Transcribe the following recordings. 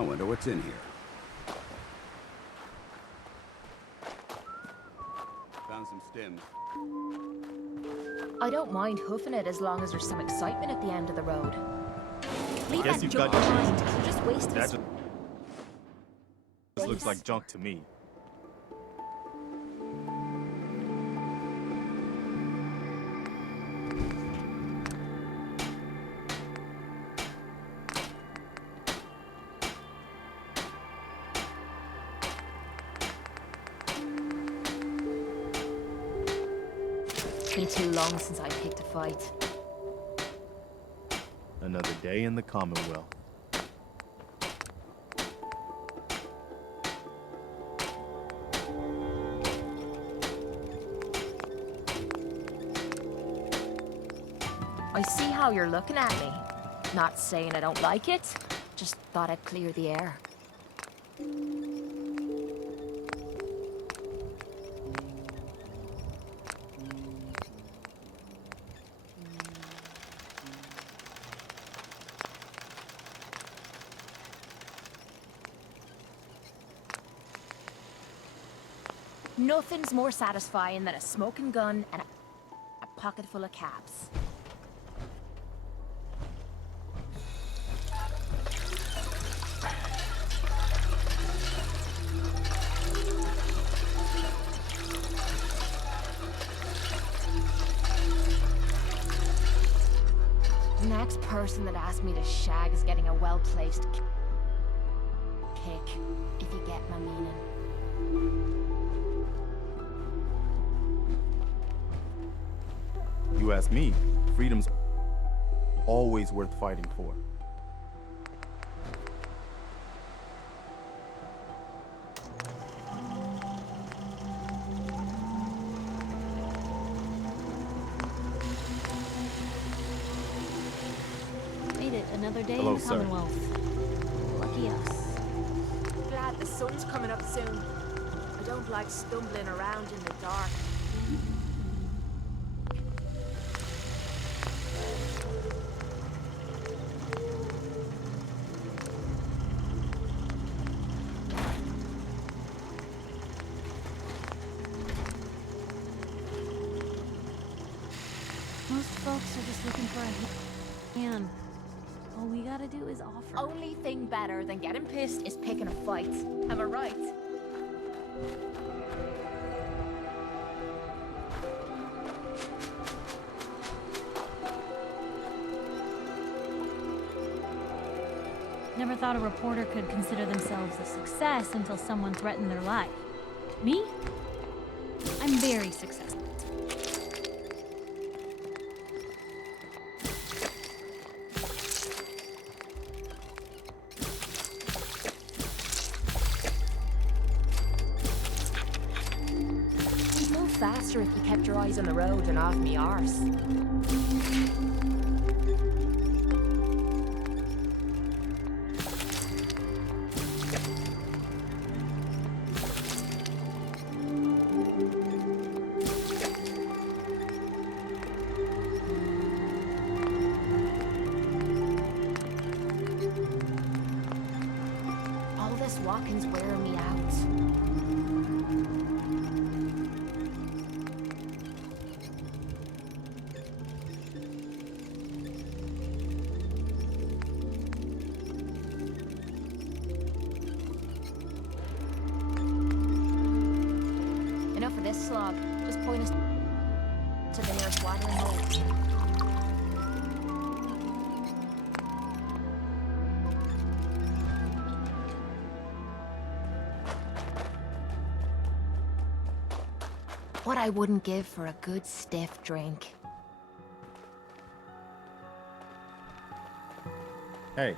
I wonder what's in here. Found some stems. I don't mind hoofing it as long as there's some excitement at the end of the road. Leave Guess that you've junk got- behind. You're just wasting That space. just looks like junk to me. It's been too long since I picked a fight. Another day in the Commonwealth. I see how you're looking at me. Not saying I don't like it, just thought I'd clear the air. Nothing's more satisfying than a smoking gun and a pocket full of caps. The next person that asks me to shag is getting a well-placed kick, if you get my meaning. You ask me, freedom's always worth fighting for. Made it another day Hello, in the sir. Commonwealth. Lucky us. Glad the sun's coming up soon. I don't like stumbling around in the dark. Most folks are just looking for a hand. All we gotta do is offer. Only thing better than getting pissed is picking a fight. Am I right? Never thought a reporter could consider themselves a success until someone threatened their life. Me? I'm very successful. You'd move faster if you kept your eyes on the road and off me arse. All this walking's wearing me out. Enough of this slog. Just point us to the nearest watering hole. What I wouldn't give for a good stiff drink. Hey,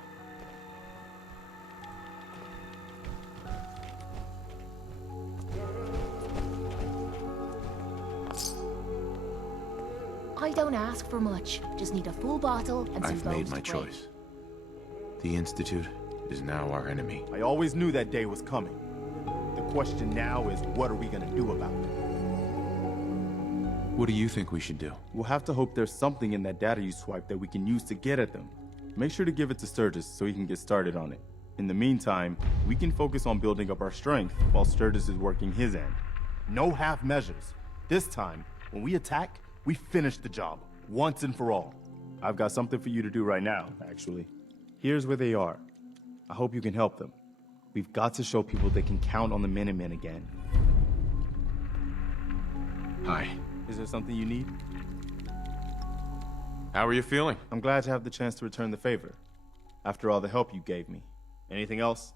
I don't ask for much. Just need a full bottle and some I've made bones my to break. choice. The Institute is now our enemy. I always knew that day was coming. The question now is, what are we gonna do about it? What do you think we should do? We'll have to hope there's something in that data you swiped that we can use to get at them. Make sure to give it to Sturgis so he can get started on it. In the meantime, we can focus on building up our strength while Sturgis is working his end. No half measures. This time, when we attack, we finish the job, once and for all. I've got something for you to do right now, actually. Here's where they are. I hope you can help them. We've got to show people they can count on the Minutemen again. Hi. Is there something you need? How are you feeling? I'm glad to have the chance to return the favor. After all the help you gave me. Anything else?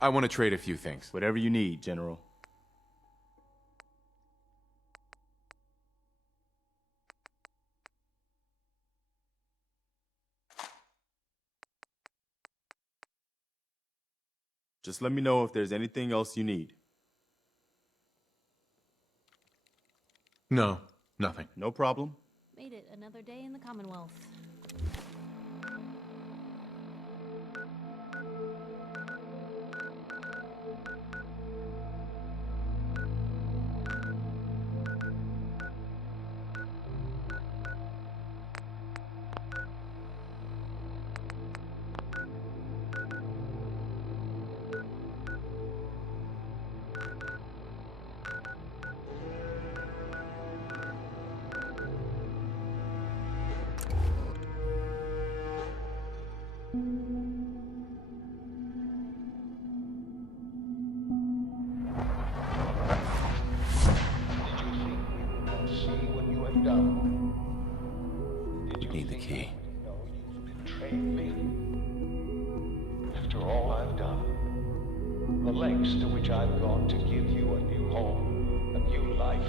I want to trade a few things. Whatever you need, General. Just let me know if there's anything else you need. No, nothing. No problem. Made it another day in the Commonwealth. Need the key. Betrayed me. After all I've done, the lengths to which I've gone to give you a new home, a new life,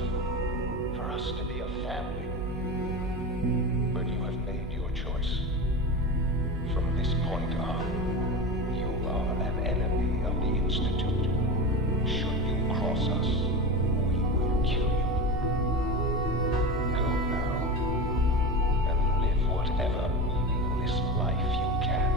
for us to be a family. But you have made your choice. From this point on, you are an enemy of the Institute. Should you cross us, we will kill you. Go now, and live whatever meaningless life you can.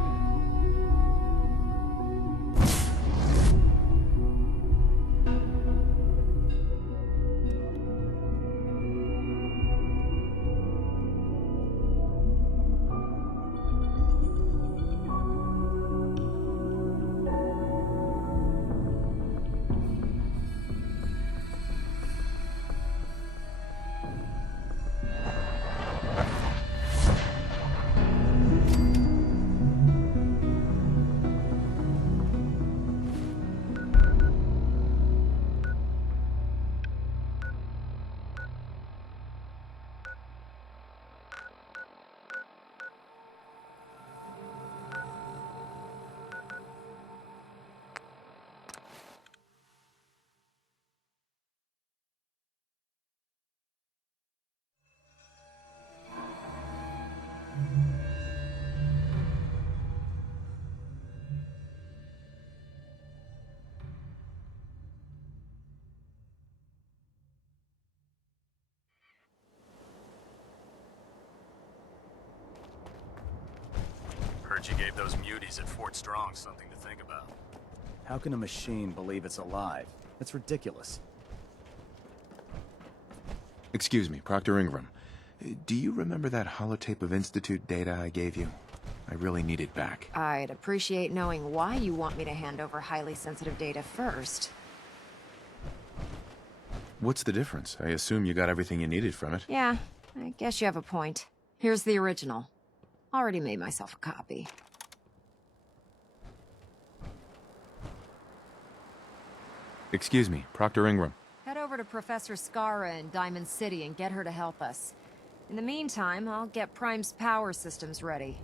Heard you gave those muties at Fort Strong something to think about. How can a machine believe it's alive? That's ridiculous. Excuse me, Proctor Ingram. Do you remember that holotape of Institute data I gave you? I really need it back. I'd appreciate knowing why you want me to hand over highly sensitive data first. What's the difference? I assume you got everything you needed from it. Yeah, I guess you have a point. Here's the original. Already made myself a copy. Excuse me, Proctor Ingram. Head over to Professor Skara in Diamond City and get her to help us. In the meantime, I'll get Prime's power systems ready.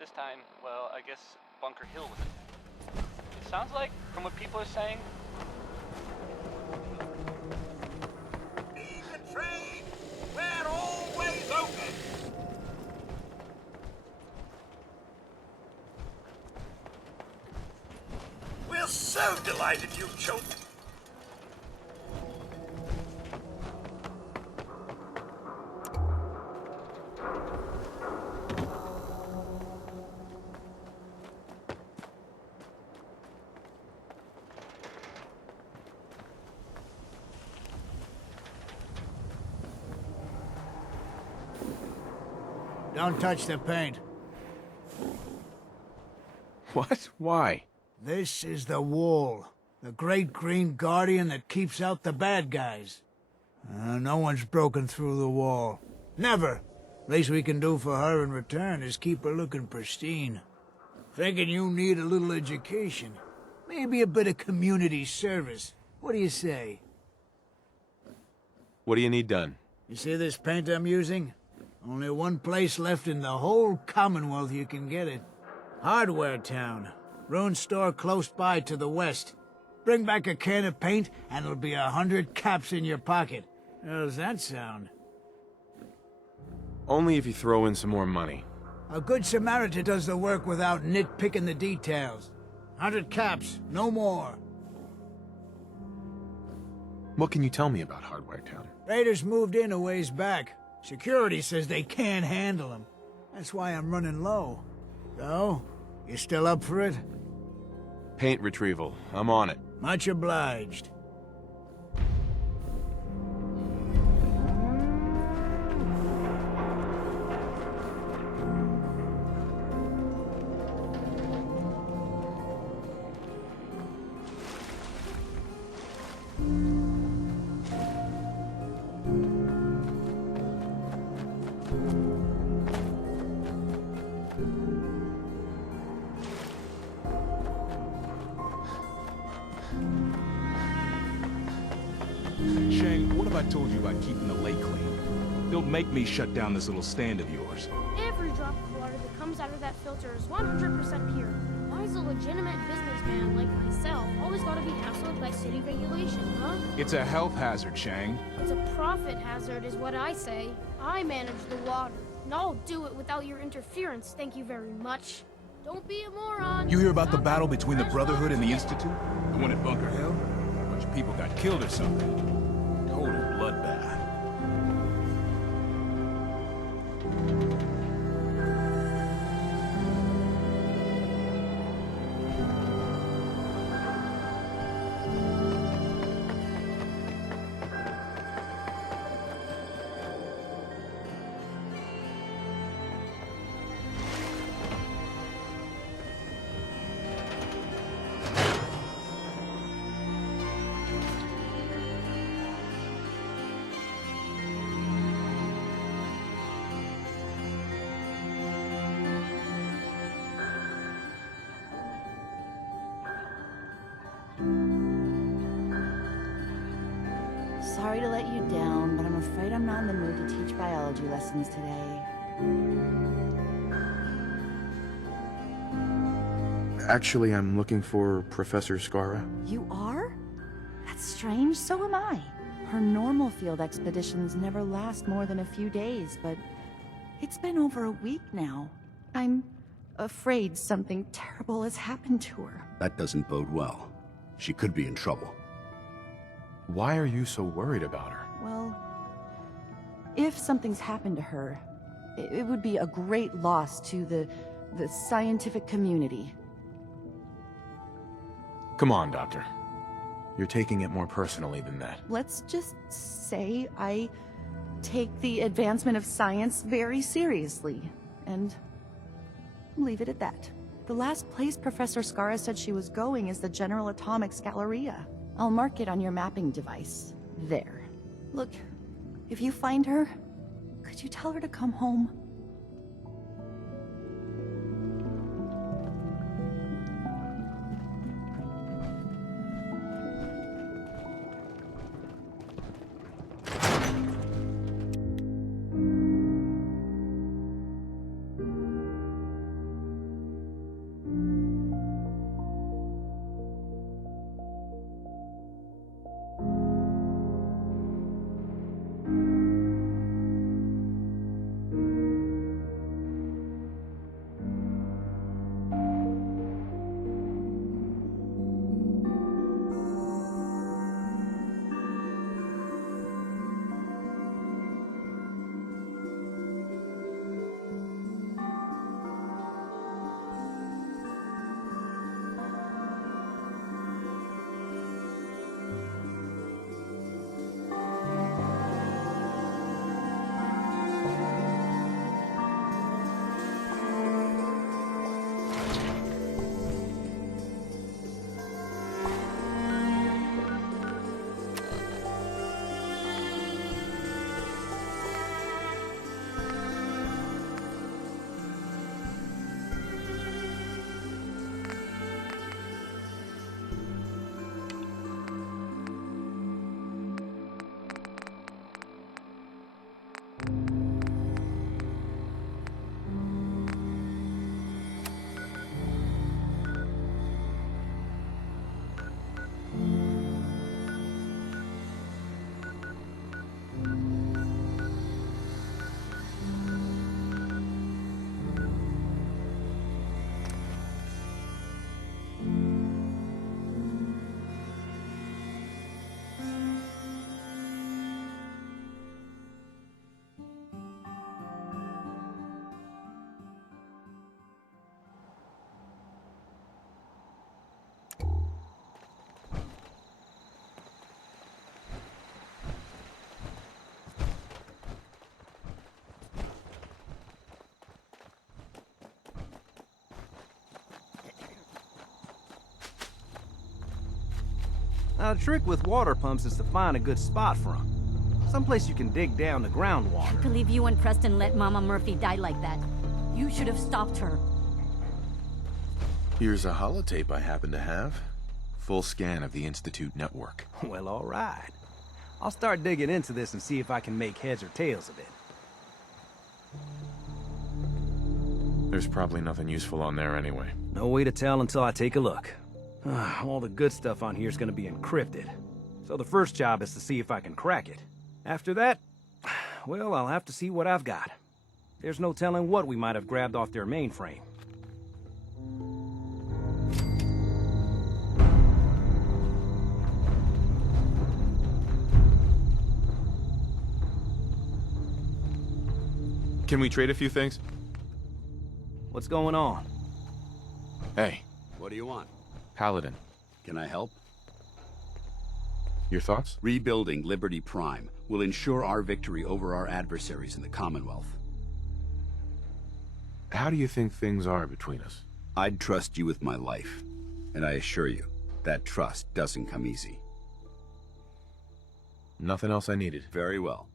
This time, well, I guess Bunker Hill was it. It sounds like, from what people are saying... Need a trade? We're always open! delighted you chose. Don't touch the paint. What? Why? This is the Wall. The great green guardian that keeps out the bad guys. No one's broken through the Wall. Never. Least we can do for her in return is keep her looking pristine. Thinking you need a little education. Maybe a bit of community service. What do you say? What do you need done? You see this paint I'm using? Only one place left in the whole Commonwealth you can get it. Hardware Town. Ruin store close by to the west. Bring back a can of paint and it'll be 100 caps in your pocket. How does that sound? Only if you throw in some more money. A good Samaritan does the work without nitpicking the details. 100 caps, no more. What can you tell me about Hardware Town? Raiders moved in a ways back. Security says they can't handle them. That's why I'm running low. So, you still up for it? Paint retrieval. I'm on it. Much obliged. Shang, what have I told you about keeping the lake clean? Don't make me shut down this little stand of yours. Every drop of water that comes out of that filter is 100% pure. Why is a legitimate businessman like myself always gotta be hassled by city regulation, huh? It's a health hazard, Shang. It's a profit hazard is what I say. I manage the water, and I'll do it without your interference, thank you very much. Don't be a moron. You hear about the battle between the Brotherhood and the Institute? The one at Bunker Hill? A bunch of people got killed or something. Total bloodbath. Sorry to let you down, but I'm afraid I'm not in the mood to teach biology lessons today. Actually, I'm looking for Professor Skara. You are? That's strange, so am I. Her normal field expeditions never last more than a few days, but it's been over a week now. I'm afraid something terrible has happened to her. That doesn't bode well. She could be in trouble. Why are you so worried about her? Well, if something's happened to her, it would be a great loss to the scientific community. Come on, Doctor. You're taking it more personally than that. Let's just say I take the advancement of science very seriously, and leave it at that. The last place Professor Skara said she was going is the General Atomics Galleria. I'll mark it on your mapping device. There. Look, if you find her, could you tell her to come home? The trick with water pumps is to find a good spot for them. Someplace you can dig down to groundwater. Can't believe you and Preston let Mama Murphy die like that. You should have stopped her. Here's a holotape I happen to have. Full scan of the Institute network. Well, all right. I'll start digging into this and see if I can make heads or tails of it. There's probably nothing useful on there anyway. No way to tell until I take a look. All the good stuff on here is going to be encrypted. So the first job is to see if I can crack it. After that, well, I'll have to see what I've got. There's no telling what we might have grabbed off their mainframe. Can we trade a few things? What's going on? Hey, What do you want? Paladin. Can I help? Your thoughts? Rebuilding Liberty Prime will ensure our victory over our adversaries in the Commonwealth. How do you think things are between us? I'd trust you with my life, and I assure you, that trust doesn't come easy. Nothing else I needed. Very well.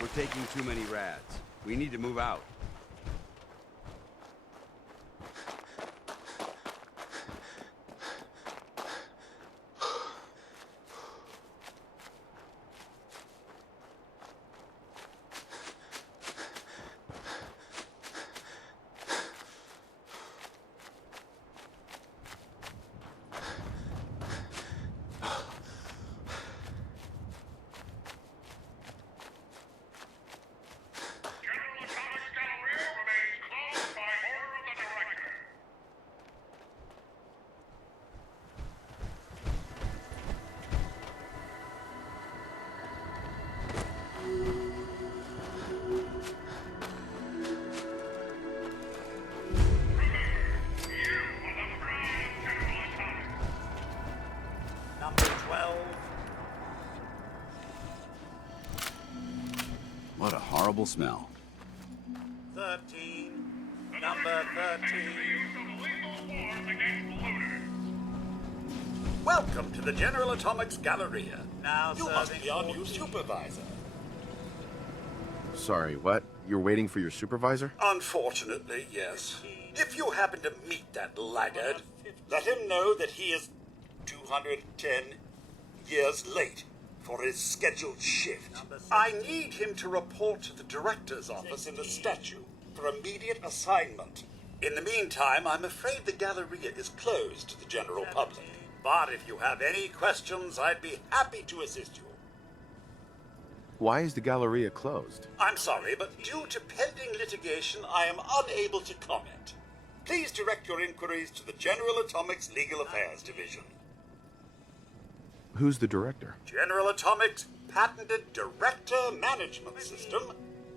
We're taking too many rads. We need to move out. What a horrible smell. 13. Number 13. Welcome to the General Atomics Galleria. Now you must be our new supervisor. Sorry, what? You're waiting for your supervisor? Unfortunately, yes. If you happen to meet that laggard, let him know that he is 210 years late for his scheduled shift. I need him to report to the director's office in the statue for immediate assignment. In the meantime, I'm afraid the Galleria is closed to the general public. But if you have any questions, I'd be happy to assist you. Why is the Galleria closed? I'm sorry, but due to pending litigation, I am unable to comment. Please direct your inquiries to the General Atomics Legal Affairs Division. Who's the director? General Atomics' patented Director Management System,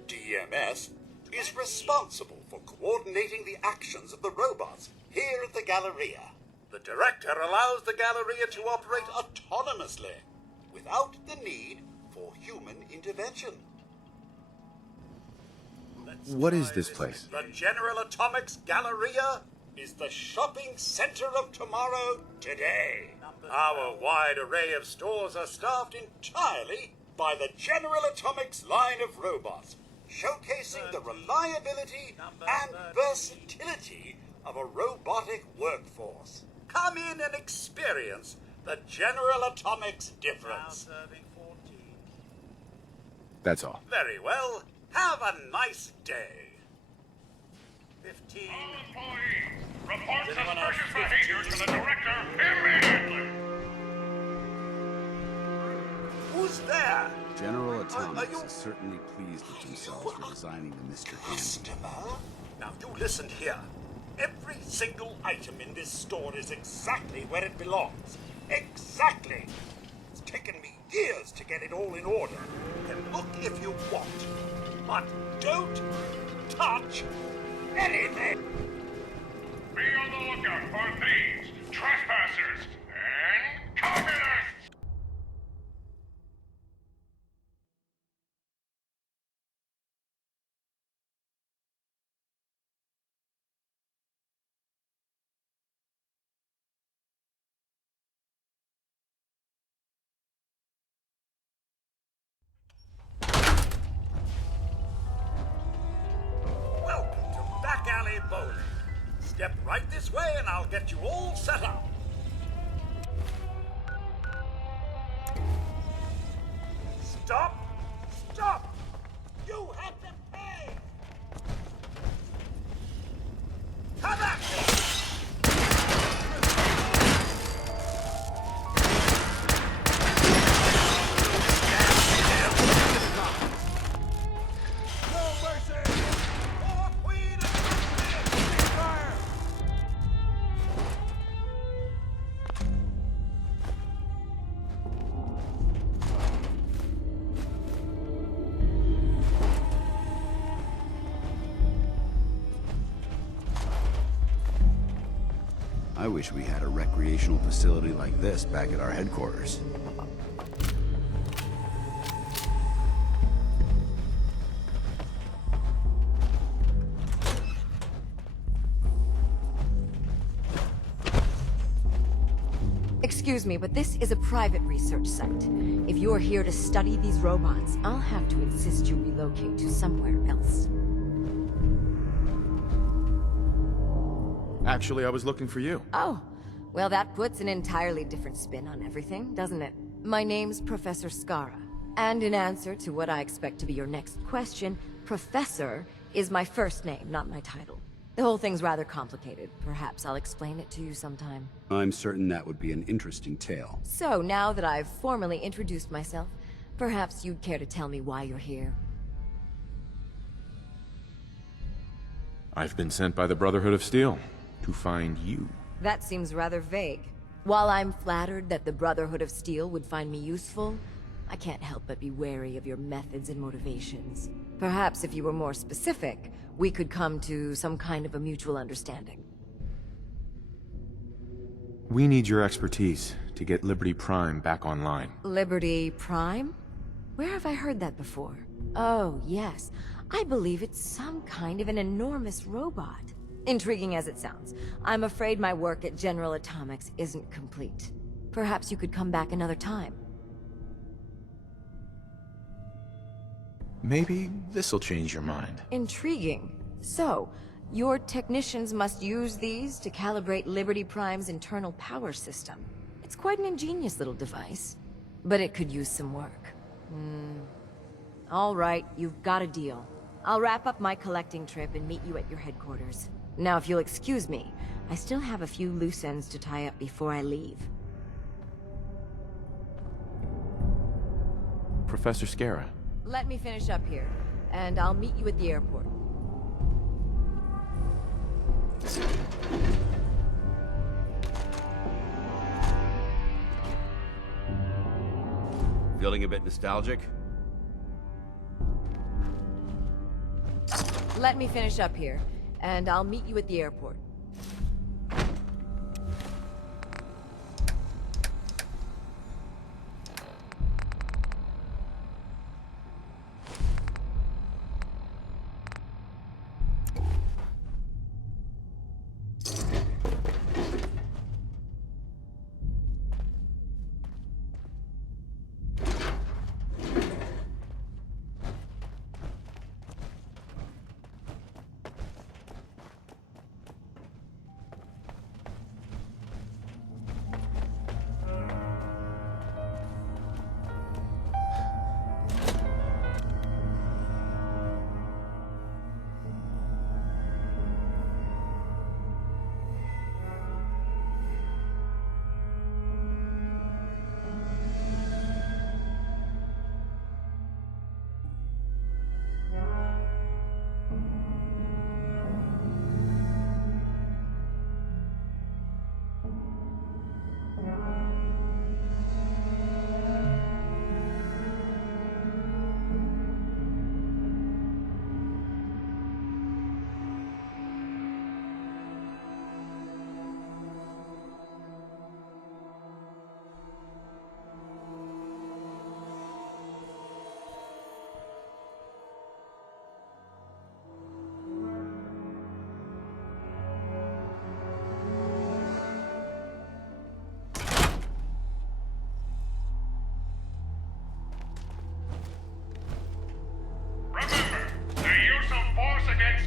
DMS, is responsible for coordinating the actions of the robots here at the Galleria. The Director allows the Galleria to operate autonomously, without the need for human intervention. What is this place? The General Atomics Galleria is the shopping center of tomorrow today. Our wide array of stores are staffed entirely by the General Atomics line of robots, showcasing the reliability and versatility of a robotic workforce. Come in and experience The General Atomics difference. That's all. Very well. Have a nice day. 15. Report suspicious behavior to the director immediately! Who's there? General Atomics is certainly pleased with themselves for designing the Mr. Handy. Customer? Now you listen here. Every single item in this store is exactly where it belongs. Exactly! It's taken me years to get it all in order. You can look if you want, but don't touch anything! Be on the lookout for thieves, trespassers, and communists! Welcome to Back Alley Bowling. Step right this way and I'll get you all set up. Stop! Stop! You have to pay! Come at me! I wish we had a recreational facility like this back at our headquarters. Excuse me, but this is a private research site. If you're here to study these robots, I'll have to insist you relocate to somewhere else. Actually, I was looking for you. Oh, well, that puts an entirely different spin on everything, doesn't it? My name's Professor Skara, and in answer to what I expect to be your next question, Professor is my first name, not my title. The whole thing's rather complicated. Perhaps I'll explain it to you sometime. I'm certain that would be an interesting tale. So, now that I've formally introduced myself, perhaps you'd care to tell me why you're here. I've been sent by the Brotherhood of Steel to find you. That seems rather vague. While I'm flattered that the Brotherhood of Steel would find me useful, I can't help but be wary of your methods and motivations. Perhaps if you were more specific, we could come to some kind of a mutual understanding. We need your expertise to get Liberty Prime back online. Liberty Prime? Where have I heard that before? Oh, yes. I believe it's some kind of an enormous robot. Intriguing as it sounds, I'm afraid my work at General Atomics isn't complete. Perhaps you could come back another time. Maybe this'll change your mind. Intriguing. So, your technicians must use these to calibrate Liberty Prime's internal power system. It's quite an ingenious little device, but it could use some work. All right, you've got a deal. I'll wrap up my collecting trip and meet you at your headquarters. Now, if you'll excuse me, I still have a few loose ends to tie up before I leave. Professor Skara. Let me finish up here, and I'll meet you at the airport. Feeling a bit nostalgic? Let me finish up here, and I'll meet you at the airport.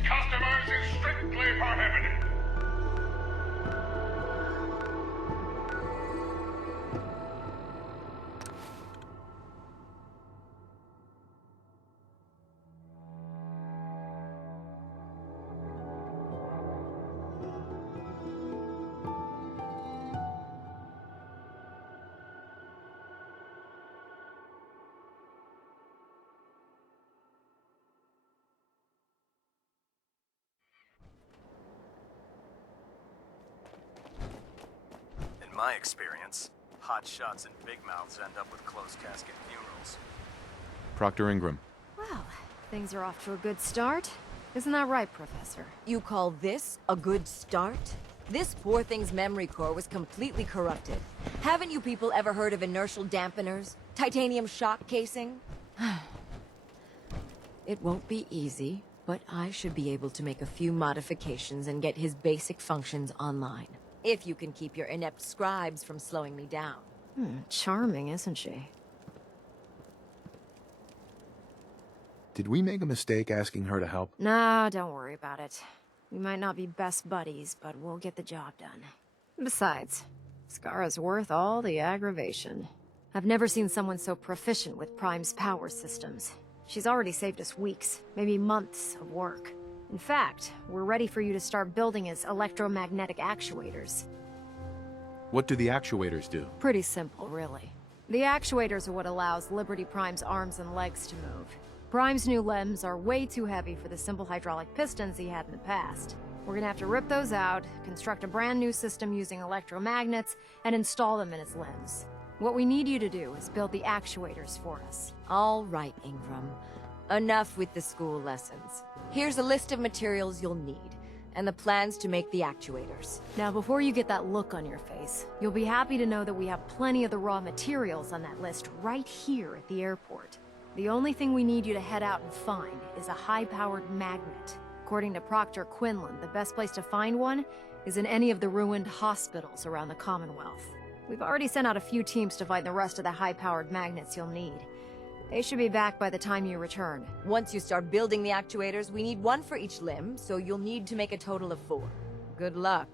Customers is strictly prohibited. In my experience, hot shots and big mouths end up with closed casket funerals. Proctor Ingram. Well, things are off to a good start. Isn't that right, Professor? You call this a good start? This poor thing's memory core was completely corrupted. Haven't you people ever heard of inertial dampeners? Titanium shock casing? It won't be easy, but I should be able to make a few modifications and get his basic functions online. If you can keep your inept scribes from slowing me down. Charming, isn't she? Did we make a mistake asking her to help? Nah, don't worry about it. We might not be best buddies, but we'll get the job done. Besides, Scara's worth all the aggravation. I've never seen someone so proficient with Prime's power systems. She's already saved us weeks, maybe months of work. In fact, we're ready for you to start building his electromagnetic actuators. What do the actuators do? Pretty simple, really. The actuators are what allows Liberty Prime's arms and legs to move. Prime's new limbs are way too heavy for the simple hydraulic pistons he had in the past. We're gonna have to rip those out, construct a brand new system using electromagnets, and install them in his limbs. What we need you to do is build the actuators for us. All right, Ingram. Enough with the school lessons. Here's a list of materials you'll need, and the plans to make the actuators. Now, before you get that look on your face, you'll be happy to know that we have plenty of the raw materials on that list right here at the airport. The only thing we need you to head out and find is a high-powered magnet. According to Proctor Quinlan, the best place to find one is in any of the ruined hospitals around the Commonwealth. We've already sent out a few teams to find the rest of the high-powered magnets you'll need. They should be back by the time you return. Once you start building the actuators, we need one for each limb, so you'll need to make a total of 4. Good luck.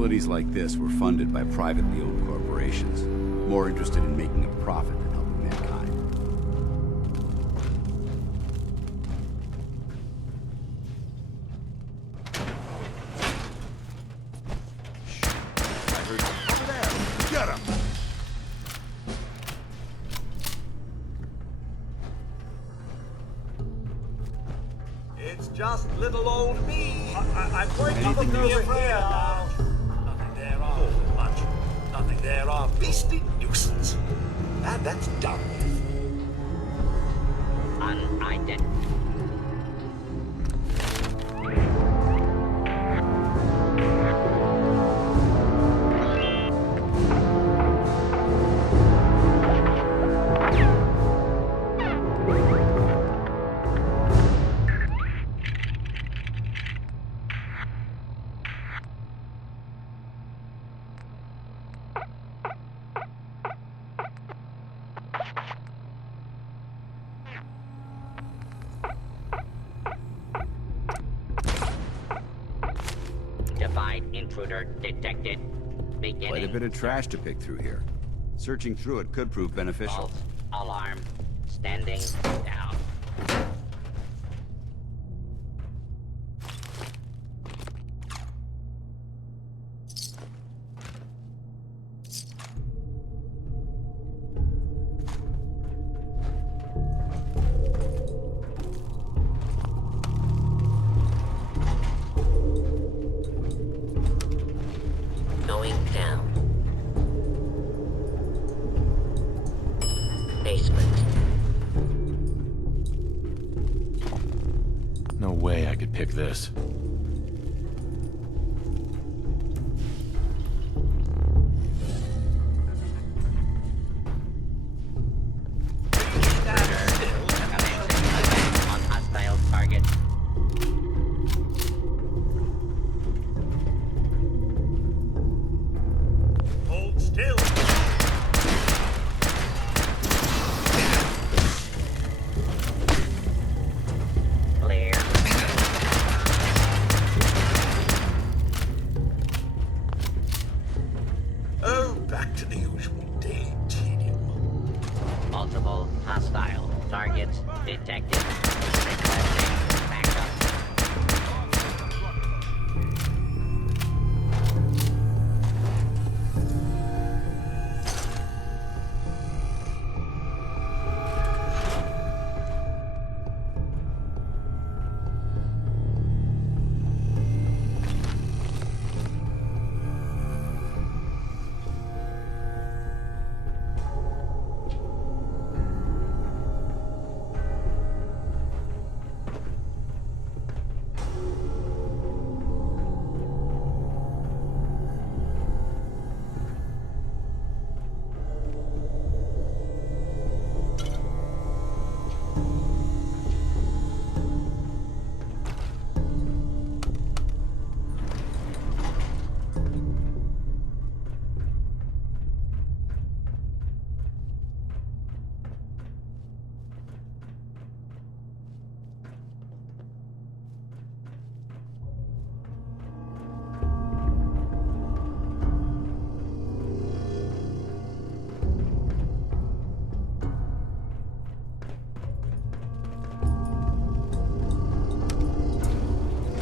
Facilities like this were funded by privately owned corporations, more interested in making a profit than helping mankind. I heard over there. Get him! It's just little old me. I'm going to look over here now. Nothing there of much. Nothing there of beastly nuisance. And that's done with. Unidentified. Intruder detected. Beginning. Quite a bit of trash to pick through here. Searching through it could prove beneficial. False alarm. Standing down. Going down. Basement. No way I could pick this. On hostile target. Hold still. Clear. Oh, back to the usual daily tedium. Multiple hostile targets detected. Requesting backup.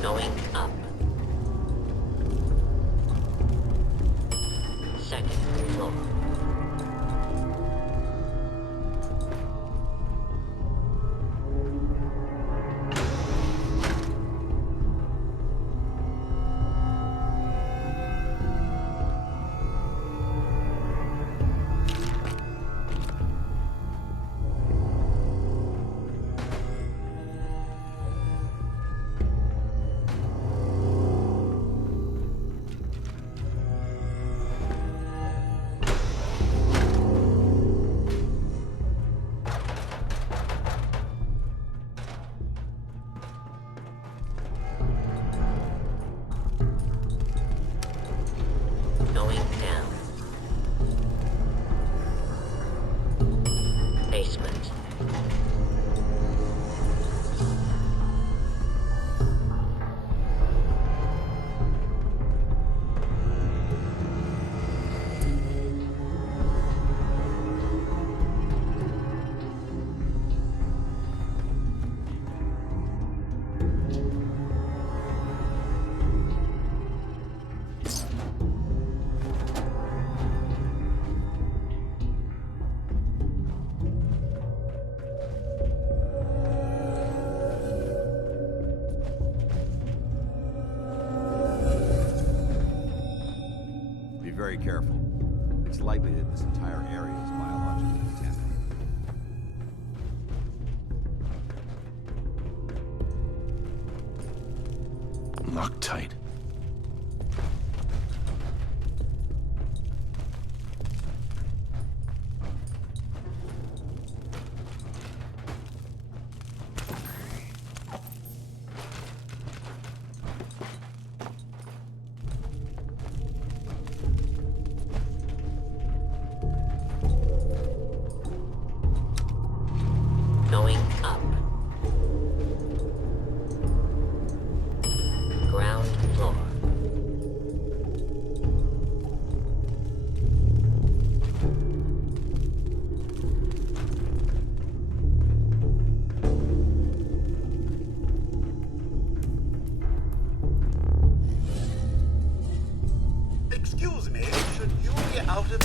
Going up. Second floor. very careful. It's likely that this entire area is biologically contaminated. Loctite. Going up. Ground floor. Excuse me, should you be out of your...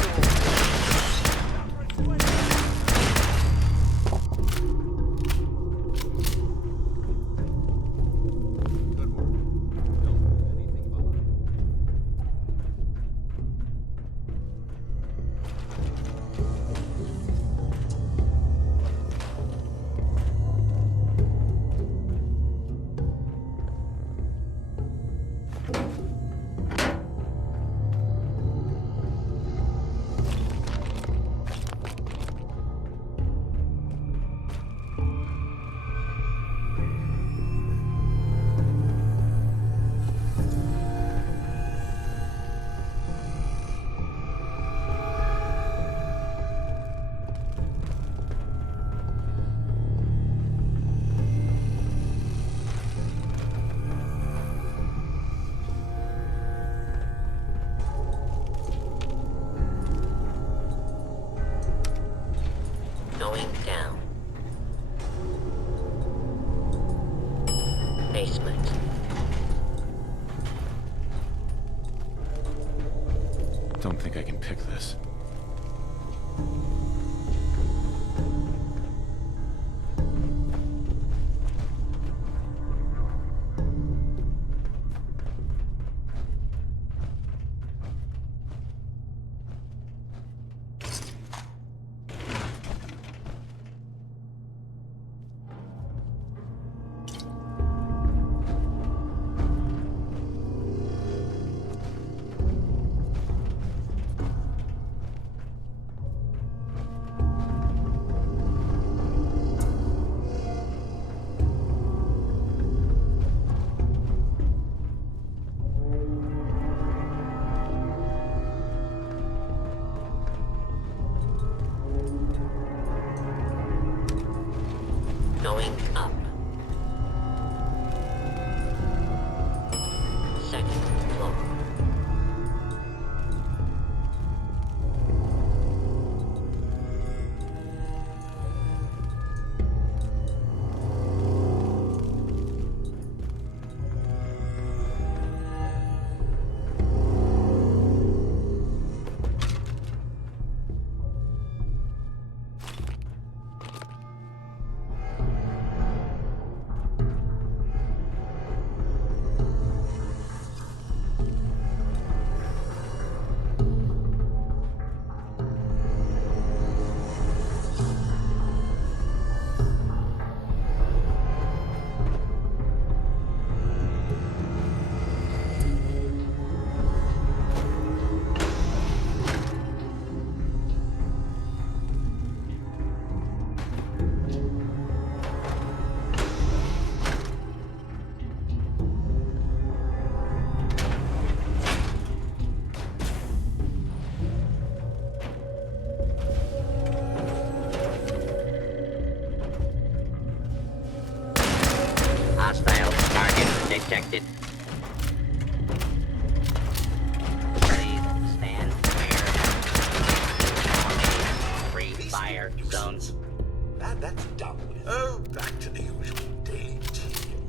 Going down. Basement. Don't think I can pick this. Going up. Second floor. Hostile target detected. Please stand clear. Free fire zones. That's done. Oh, back to the usual daily tedium.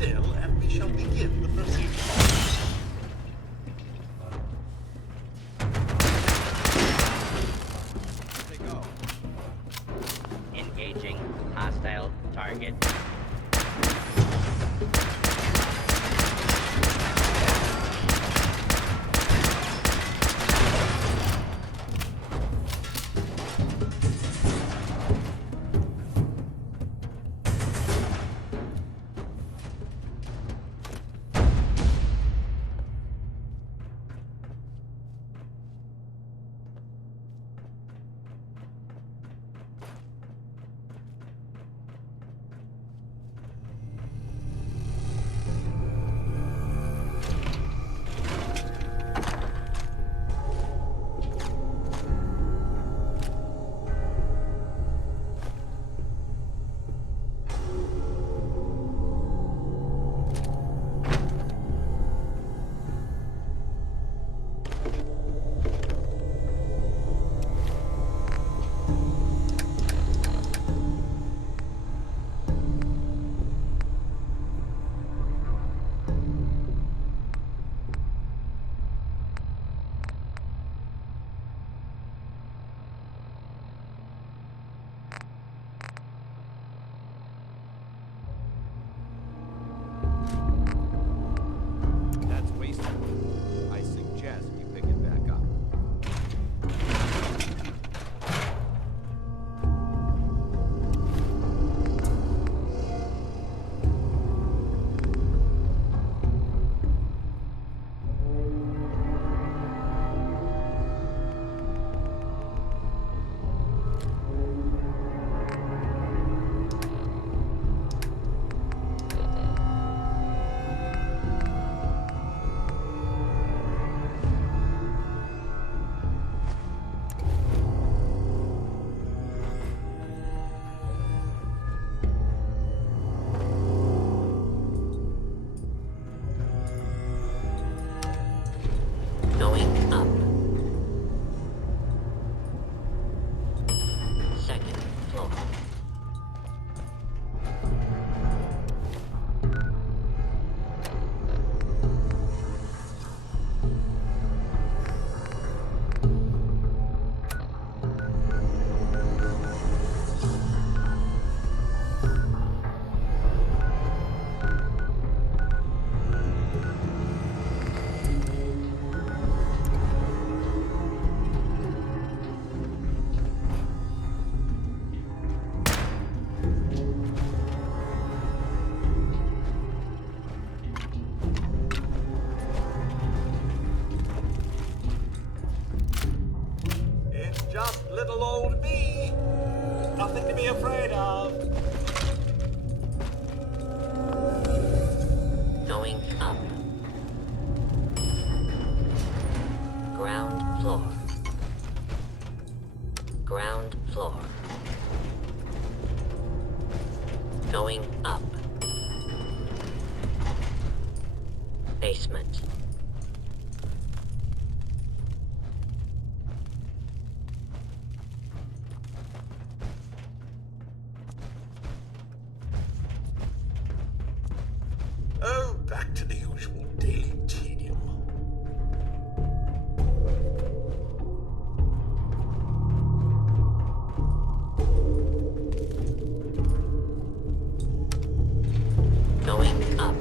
still, and we shall begin the proceedings. Engaging hostile target. That's wasteful. I suggest you pick it back up. Going up. Second floor. It's just little old me. Nothing to be afraid of. Going up. Ground floor. Ground floor. Going up. Basement. Oh, back to the usual daily tedium. Going up.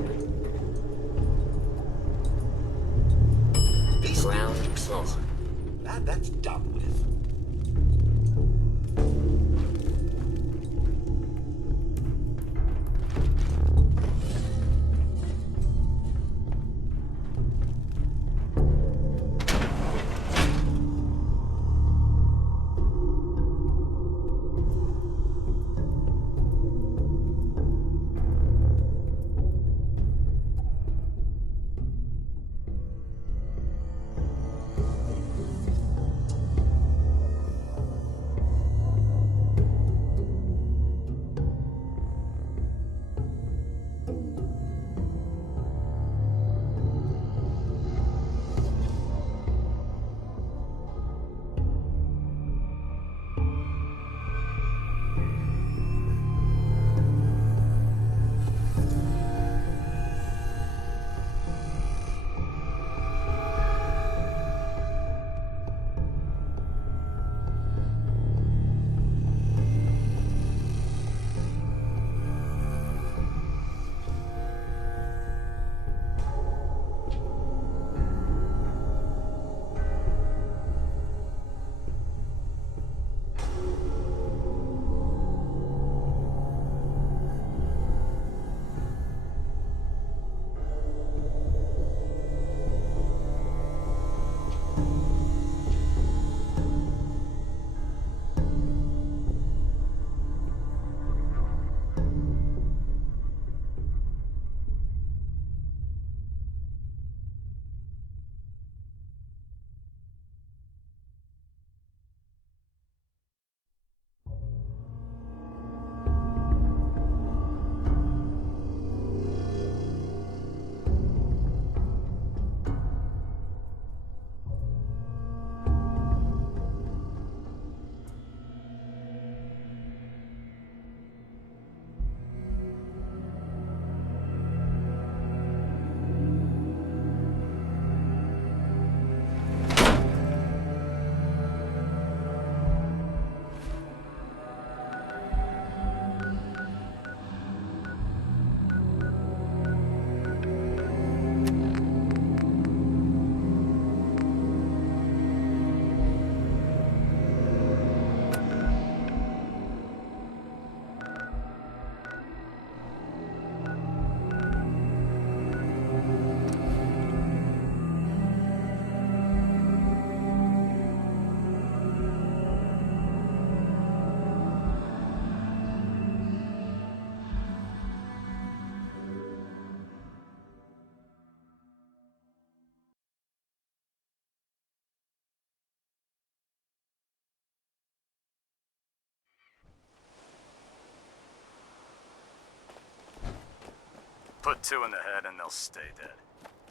Put 2 in the head and they'll stay dead.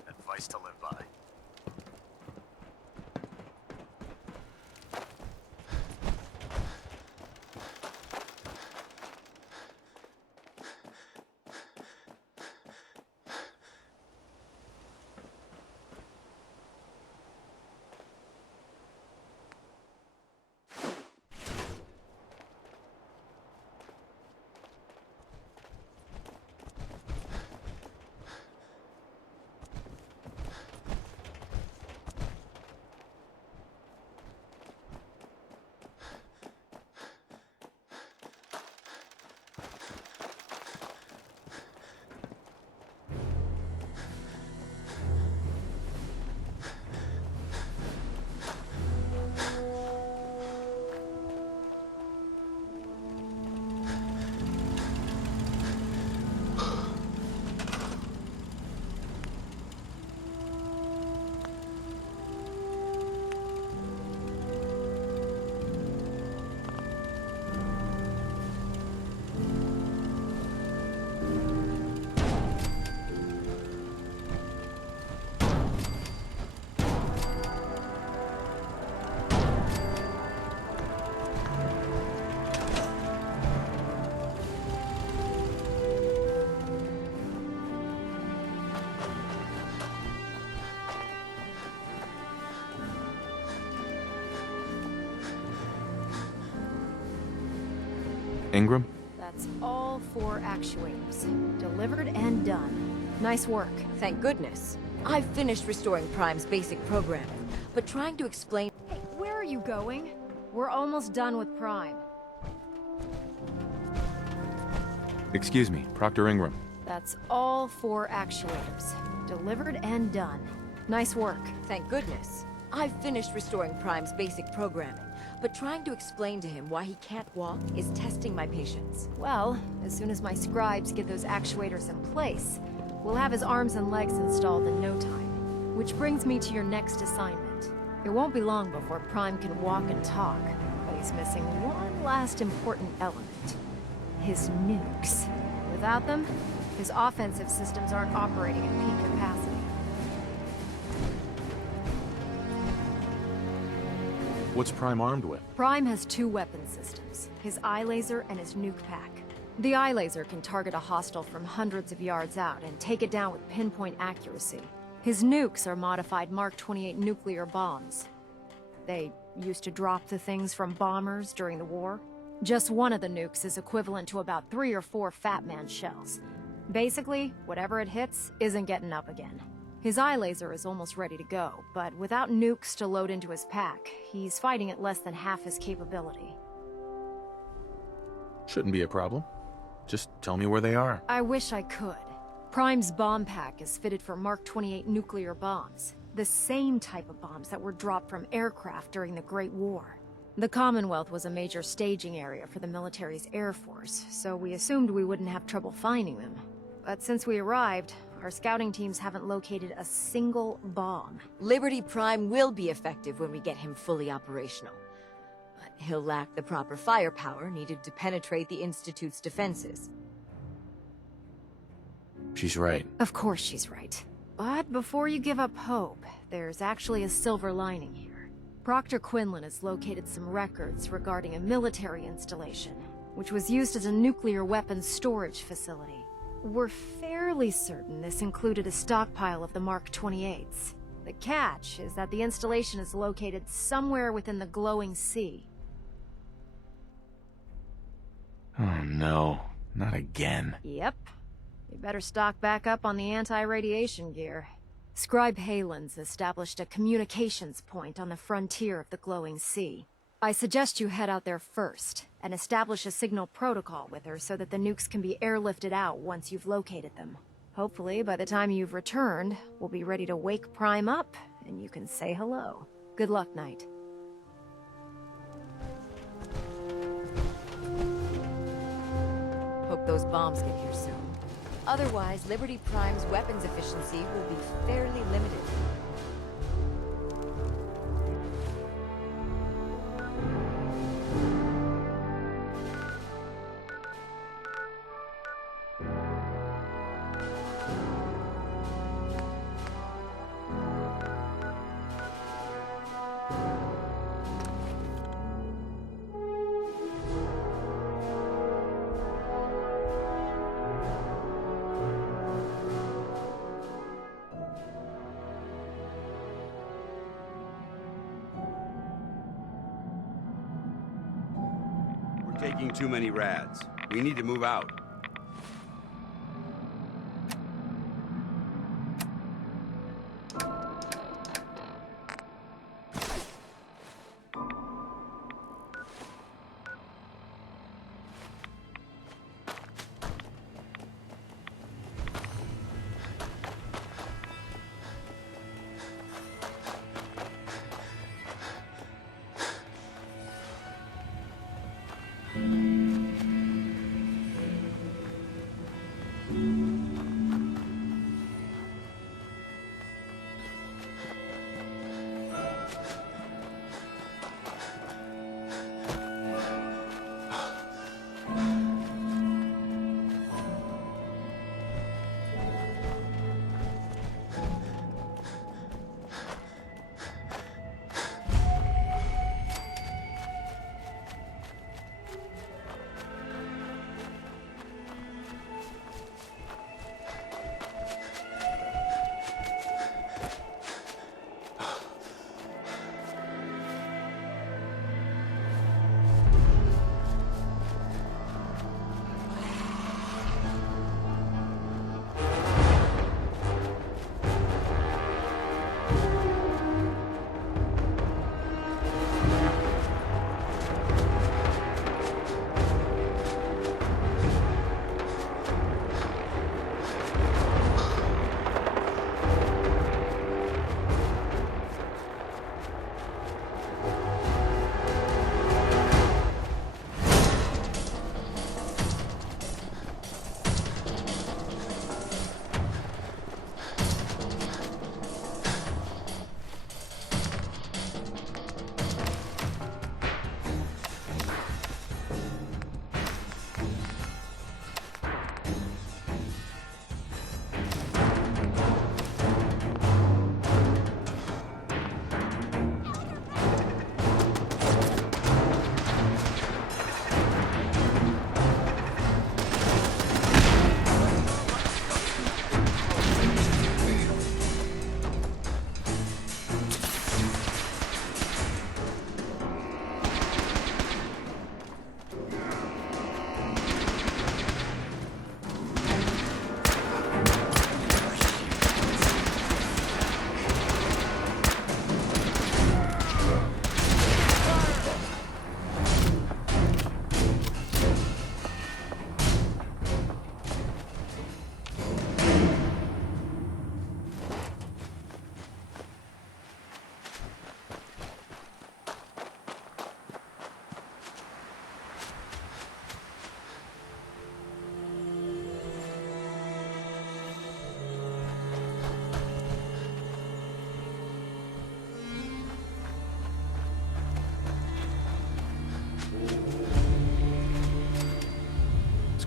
Advice to live by. Ingram? That's all 4 actuators. Delivered and done. Nice work. Thank goodness. I've finished restoring Prime's basic programming, but trying to explain... Hey, where are you going? We're almost done with Prime. Excuse me, Proctor Ingram. That's all 4 actuators. Delivered and done. Nice work. Thank goodness. I've finished restoring Prime's basic programming, but trying to explain to him why he can't walk is testing my patience. Well, as soon as my scribes get those actuators in place, we'll have his arms and legs installed in no time. Which brings me to your next assignment. It won't be long before Prime can walk and talk, but he's missing one last important element. His nukes. Without them, his offensive systems aren't operating at peak capacity. What's Prime armed with? Prime has 2 weapon systems, his eye laser and his nuke pack. The eye laser can target a hostile from hundreds of yards out and take it down with pinpoint accuracy. His nukes are modified Mark 28 nuclear bombs. They used to drop the things from bombers during the war. Just one of the nukes is equivalent to about 3 or 4 Fat Man shells. Basically, whatever it hits isn't getting up again. His eye laser is almost ready to go, but without nukes to load into his pack, he's fighting at less than half his capability. Shouldn't be a problem. Just tell me where they are. I wish I could. Prime's bomb pack is fitted for Mark 28 nuclear bombs, the same type of bombs that were dropped from aircraft during the Great War. The Commonwealth was a major staging area for the military's Air Force, so we assumed we wouldn't have trouble finding them. But since we arrived, our scouting teams haven't located a single bomb. Liberty Prime will be effective when we get him fully operational. But he'll lack the proper firepower needed to penetrate the Institute's defenses. She's right. Of course she's right. But before you give up hope, there's actually a silver lining here. Proctor Quinlan has located some records regarding a military installation, which was used as a nuclear weapons storage facility. We're fairly certain this included a stockpile of the Mark 28s. The catch is that the installation is located somewhere within the glowing sea. Oh no, not again. Yep. You better stock back up on the anti-radiation gear. Scribe Halen's established a communications point on the frontier of the glowing sea. I suggest you head out there first, and establish a signal protocol with her so that the nukes can be airlifted out once you've located them. Hopefully, by the time you've returned, we'll be ready to wake Prime up, and you can say hello. Good luck, Knight. Hope those bombs get here soon. Otherwise, Liberty Prime's weapons efficiency will be fairly limited. Taking too many rads. We need to move out.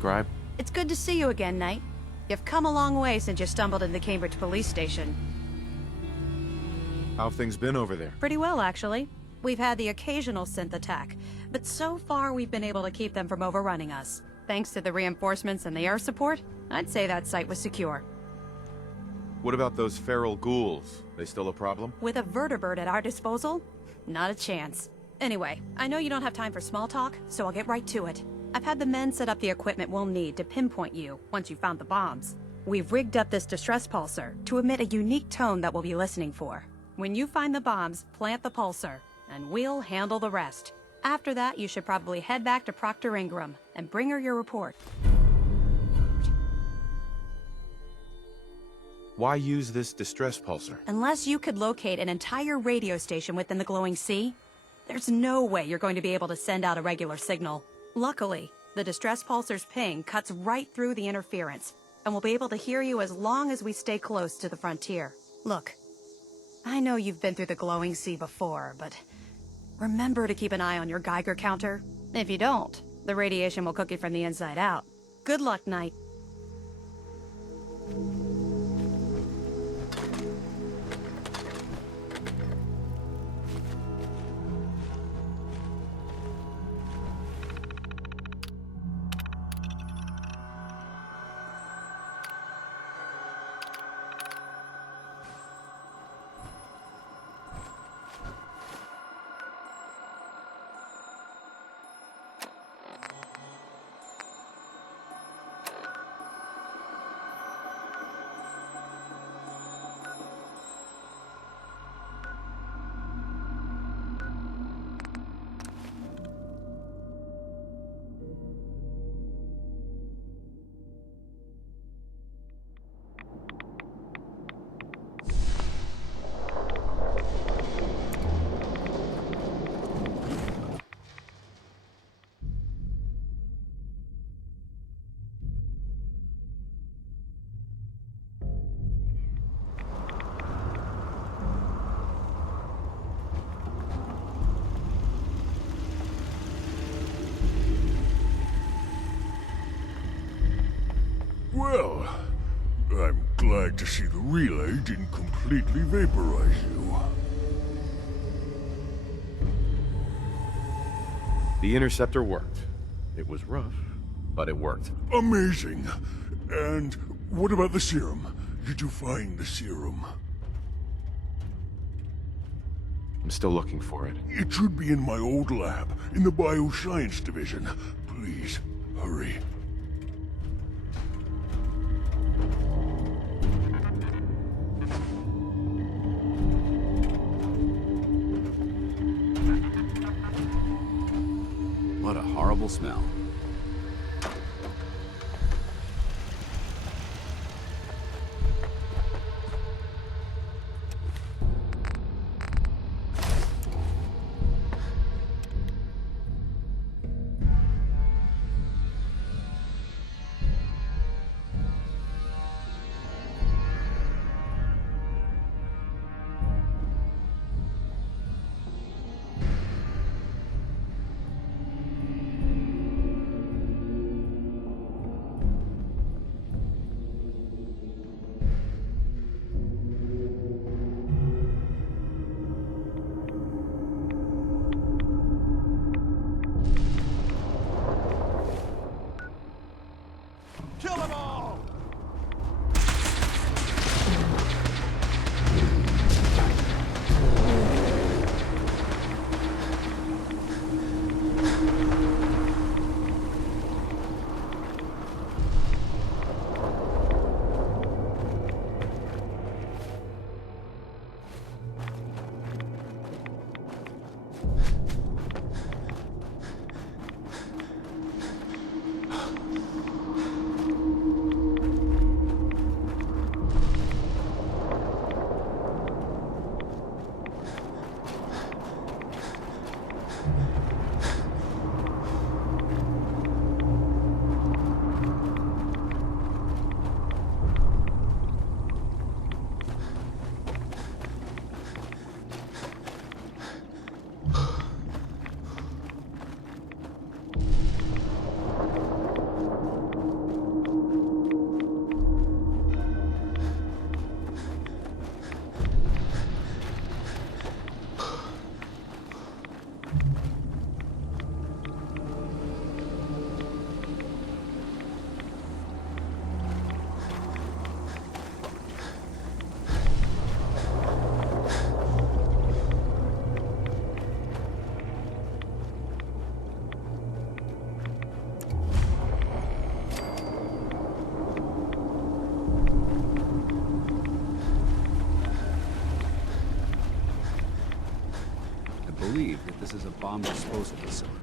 Scribe? It's good to see you again, Knight. You've come a long way since you stumbled into the Cambridge police station. How have things been over there? Pretty well, actually. We've had the occasional synth attack, but so far we've been able to keep them from overrunning us. Thanks to the reinforcements and the air support, I'd say that site was secure. What about those feral ghouls? They still a problem? With a vertibird at our disposal? Not a chance. Anyway, I know you don't have time for small talk, so I'll get right to it. I've had the men set up the equipment we'll need to pinpoint you once you've found the bombs. We've rigged up this distress pulsar to emit a unique tone that we'll be listening for. When you find the bombs, plant the pulsar, and we'll handle the rest. After that, you should probably head back to Proctor Ingram and bring her your report. Why use this distress pulsar? Unless you could locate an entire radio station within the glowing sea, there's no way you're going to be able to send out a regular signal. Luckily, the distress pulsar's ping cuts right through the interference, and we'll be able to hear you as long as we stay close to the frontier. Look, I know you've been through the glowing sea before, but remember to keep an eye on your Geiger counter. If you don't, the radiation will cook you from the inside out. Good luck, Knight. like to see the relay didn't completely vaporize you. The interceptor worked. It was rough, but it worked. Amazing. And what about the serum? Did you find the serum? I'm still looking for it. It should be in my old lab, in the bioscience division. Please, hurry. What a horrible smell. Kill them all! I believe that this is a bomb disposal facility.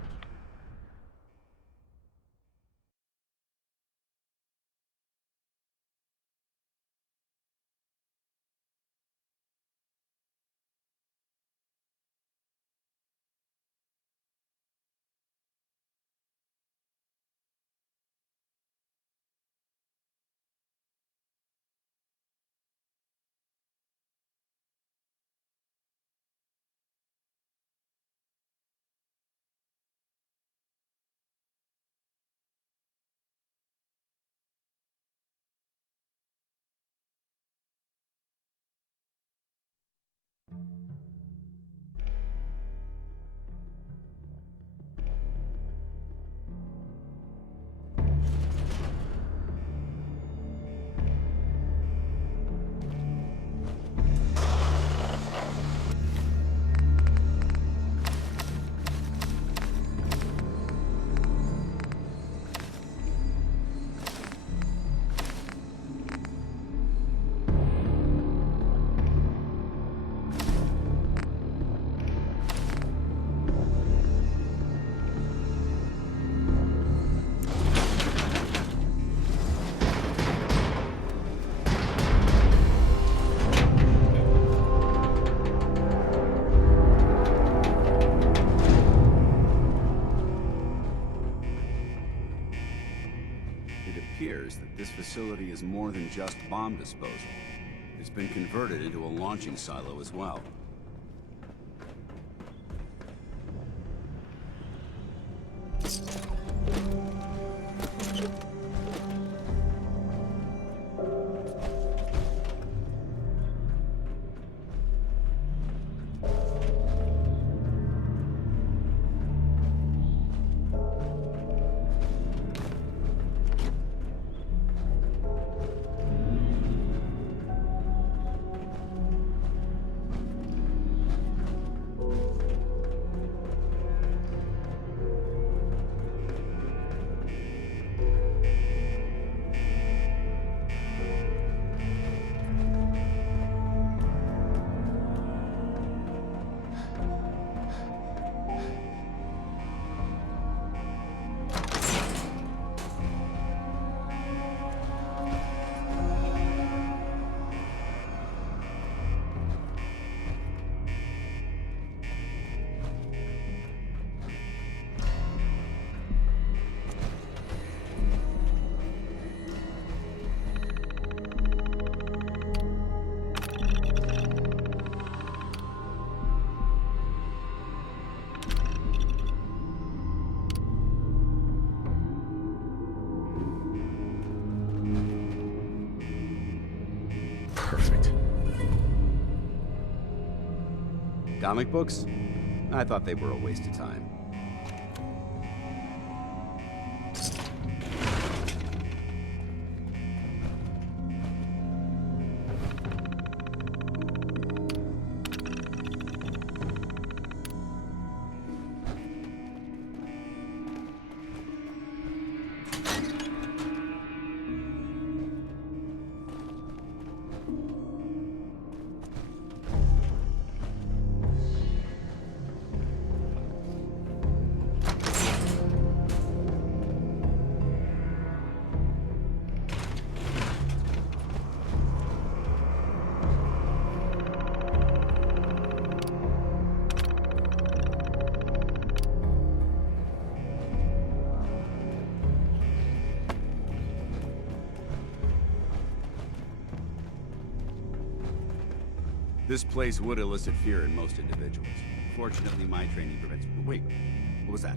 This facility is more than just bomb disposal. It's been converted into a launching silo as well. Comic books? I thought they were a waste of time. This place would elicit fear in most individuals. Fortunately, my training prevents... Wait, what was that?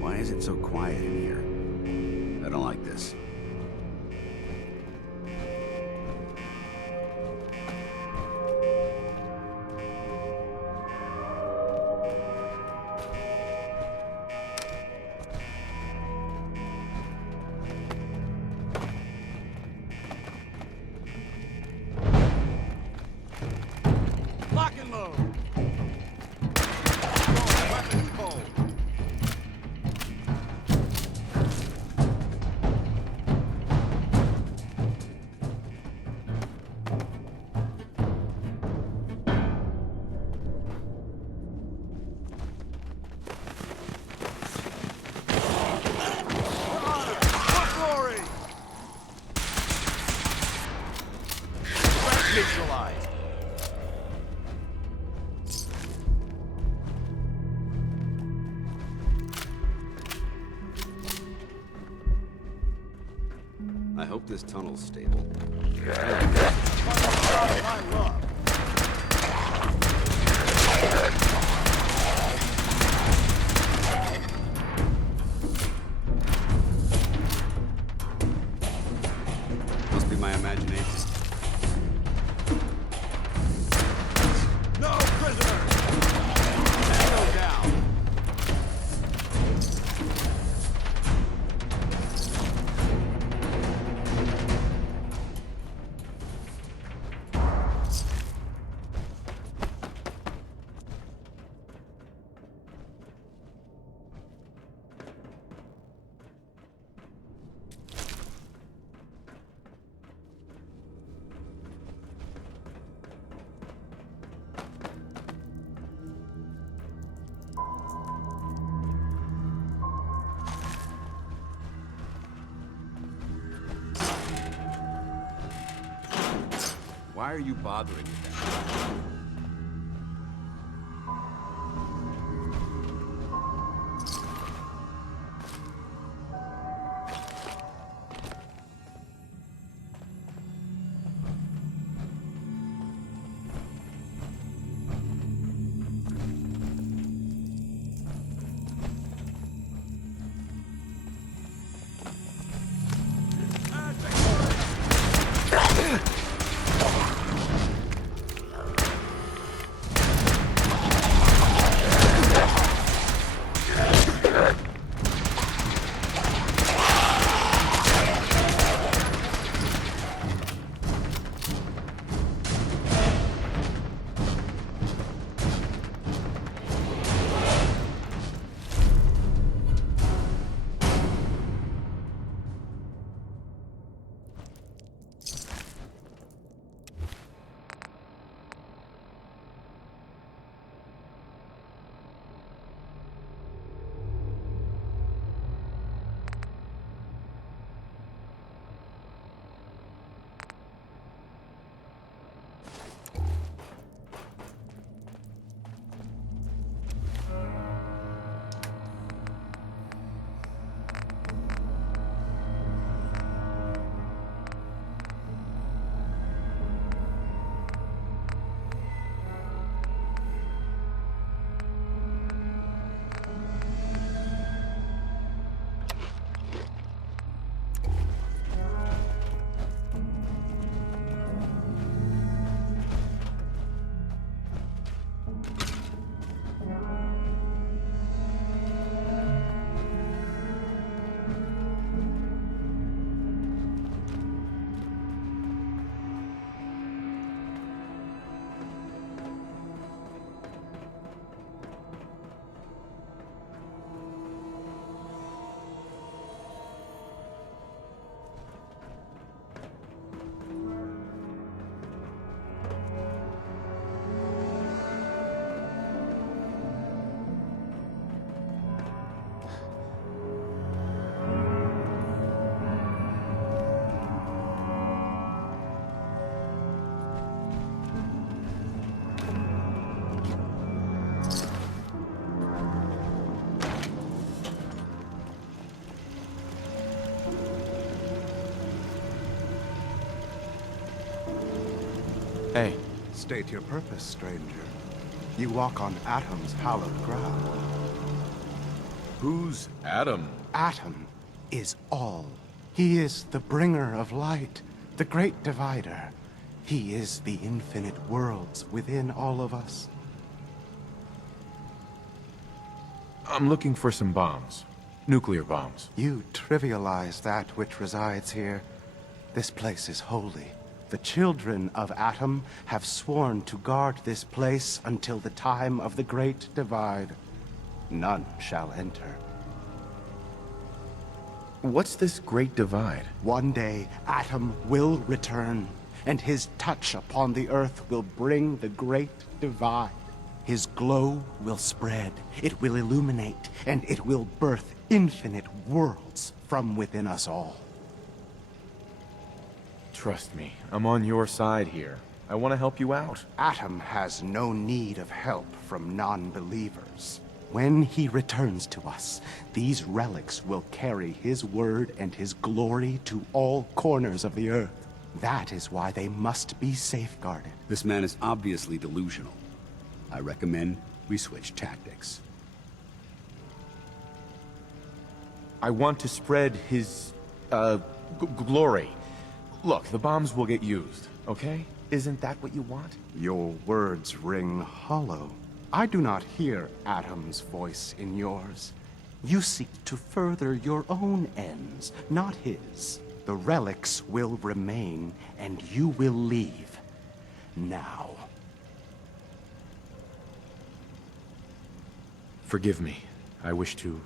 Why is it so quiet in here? I don't like this. Lock and load! Weapons cold! Neutralized. this tunnel's stable. Must be my imagination. No prisoners! Tango down! Why are you bothering with that? Hey. State your purpose, stranger. You walk on Atom's hallowed ground. Who's Atom? Atom is all. He is the bringer of light, the great divider. He is the infinite worlds within all of us. I'm looking for some bombs. Nuclear bombs. You trivialize that which resides here. This place is holy. The children of Atom have sworn to guard this place until the time of the Great Divide. None shall enter. What's this Great Divide? One day, Atom will return, and his touch upon the Earth will bring the Great Divide. His glow will spread, it will illuminate, and it will birth infinite worlds from within us all. Trust me, I'm on your side here. I want to help you out. Atom has no need of help from non-believers. When he returns to us, these relics will carry his word and his glory to all corners of the earth. That is why they must be safeguarded. This man is obviously delusional. I recommend we switch tactics. I want to spread his, glory. Look, the bombs will get used, okay? Isn't that what you want? Your words ring hollow. I do not hear Adam's voice in yours. You seek to further your own ends, not his. The relics will remain, and you will leave. Now. Forgive me. I wish to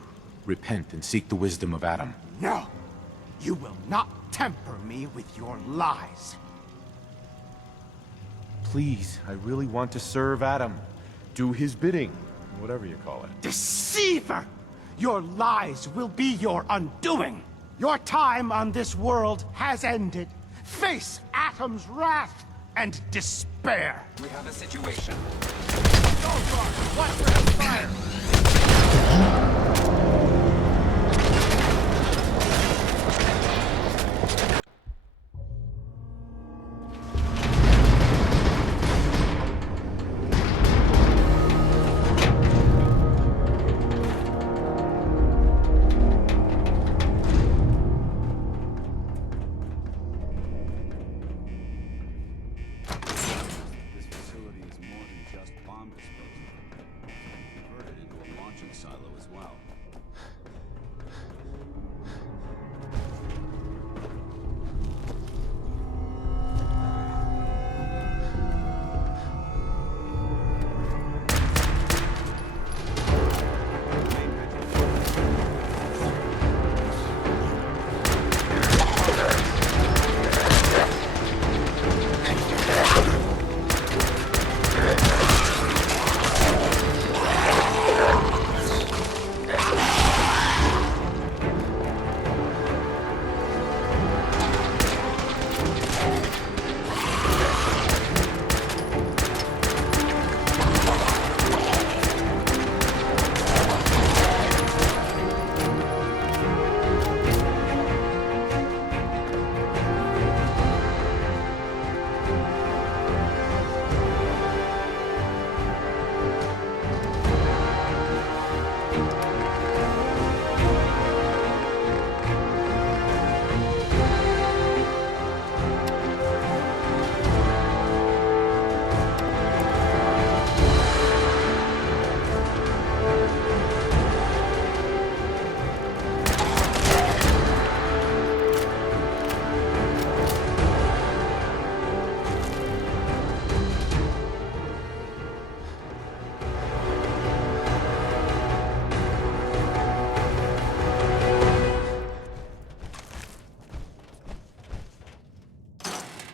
repent and seek the wisdom of Adam. No! You will not temper me with your lies. Please, I really want to serve Adam. Do his bidding, whatever you call it. Deceiver! Your lies will be your undoing. Your time on this world has ended. Face Atom's wrath and despair. We have a situation. Go for watch for his fire. This facility is more than just bomb disposal. It's converted into a launching silo as well.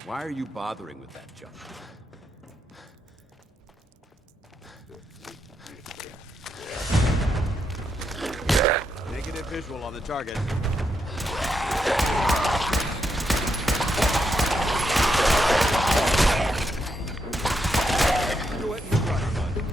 Why are you bothering with that junk? Negative visual on the target. Do it in the front, bud.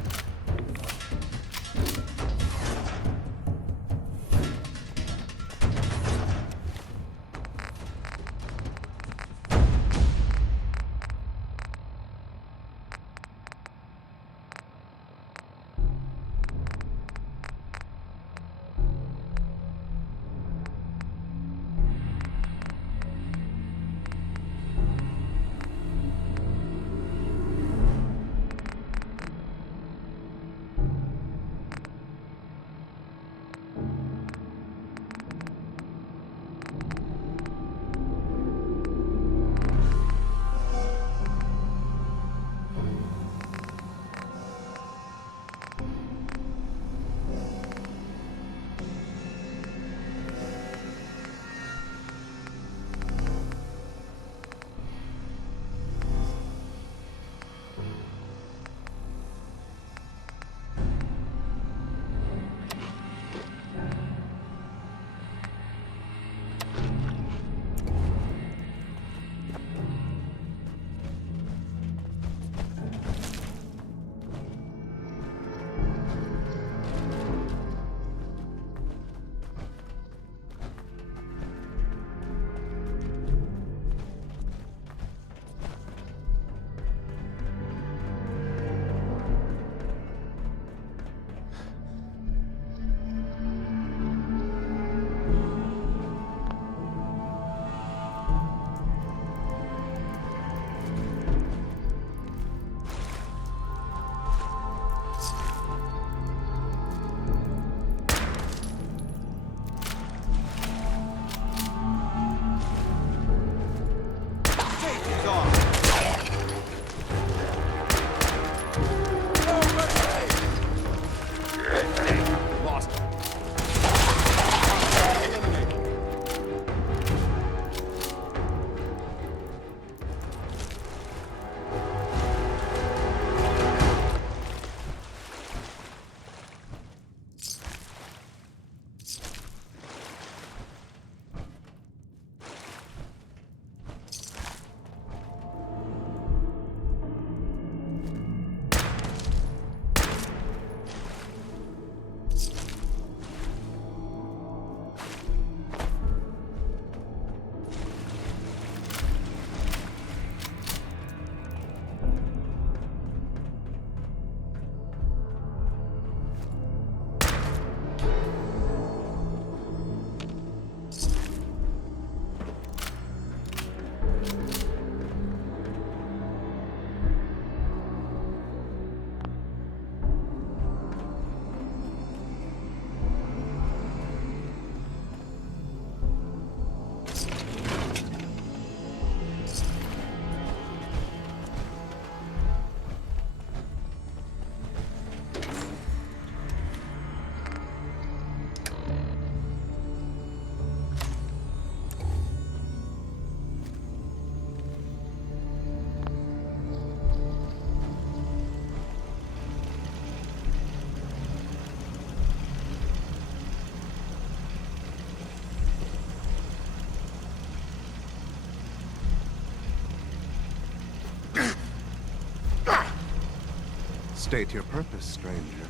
State your purpose, stranger.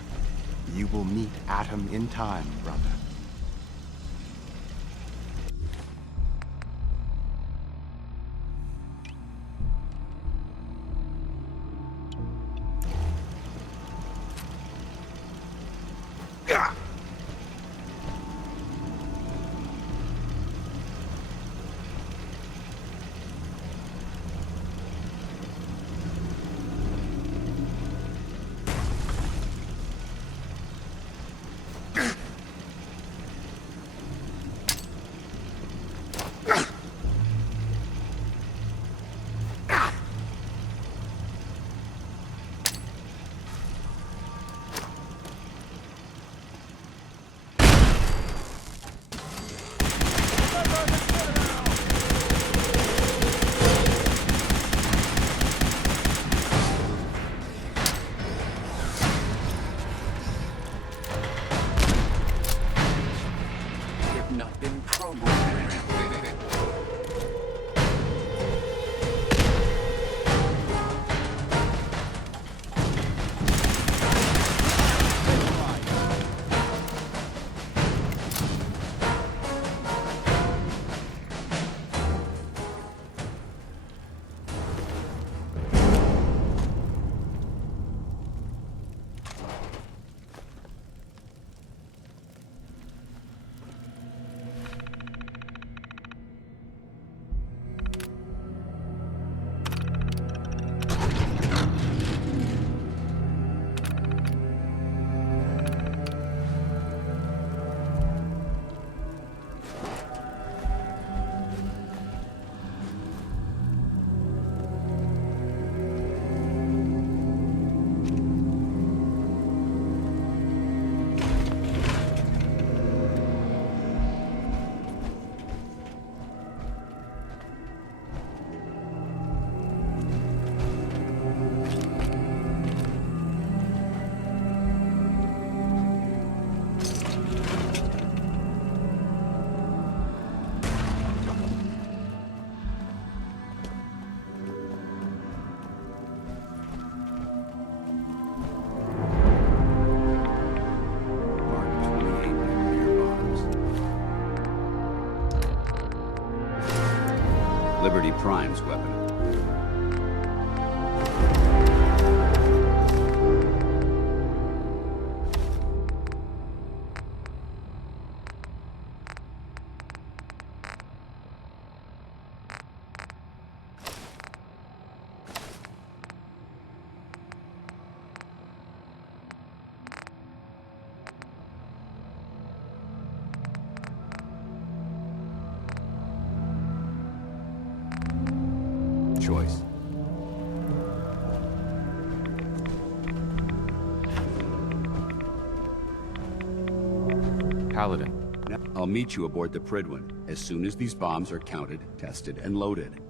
You will meet Atom in time, brother. Liberty Prime's weapon. Choice. Paladin. I'll meet you aboard the Pridwin as soon as these bombs are counted, tested, and loaded.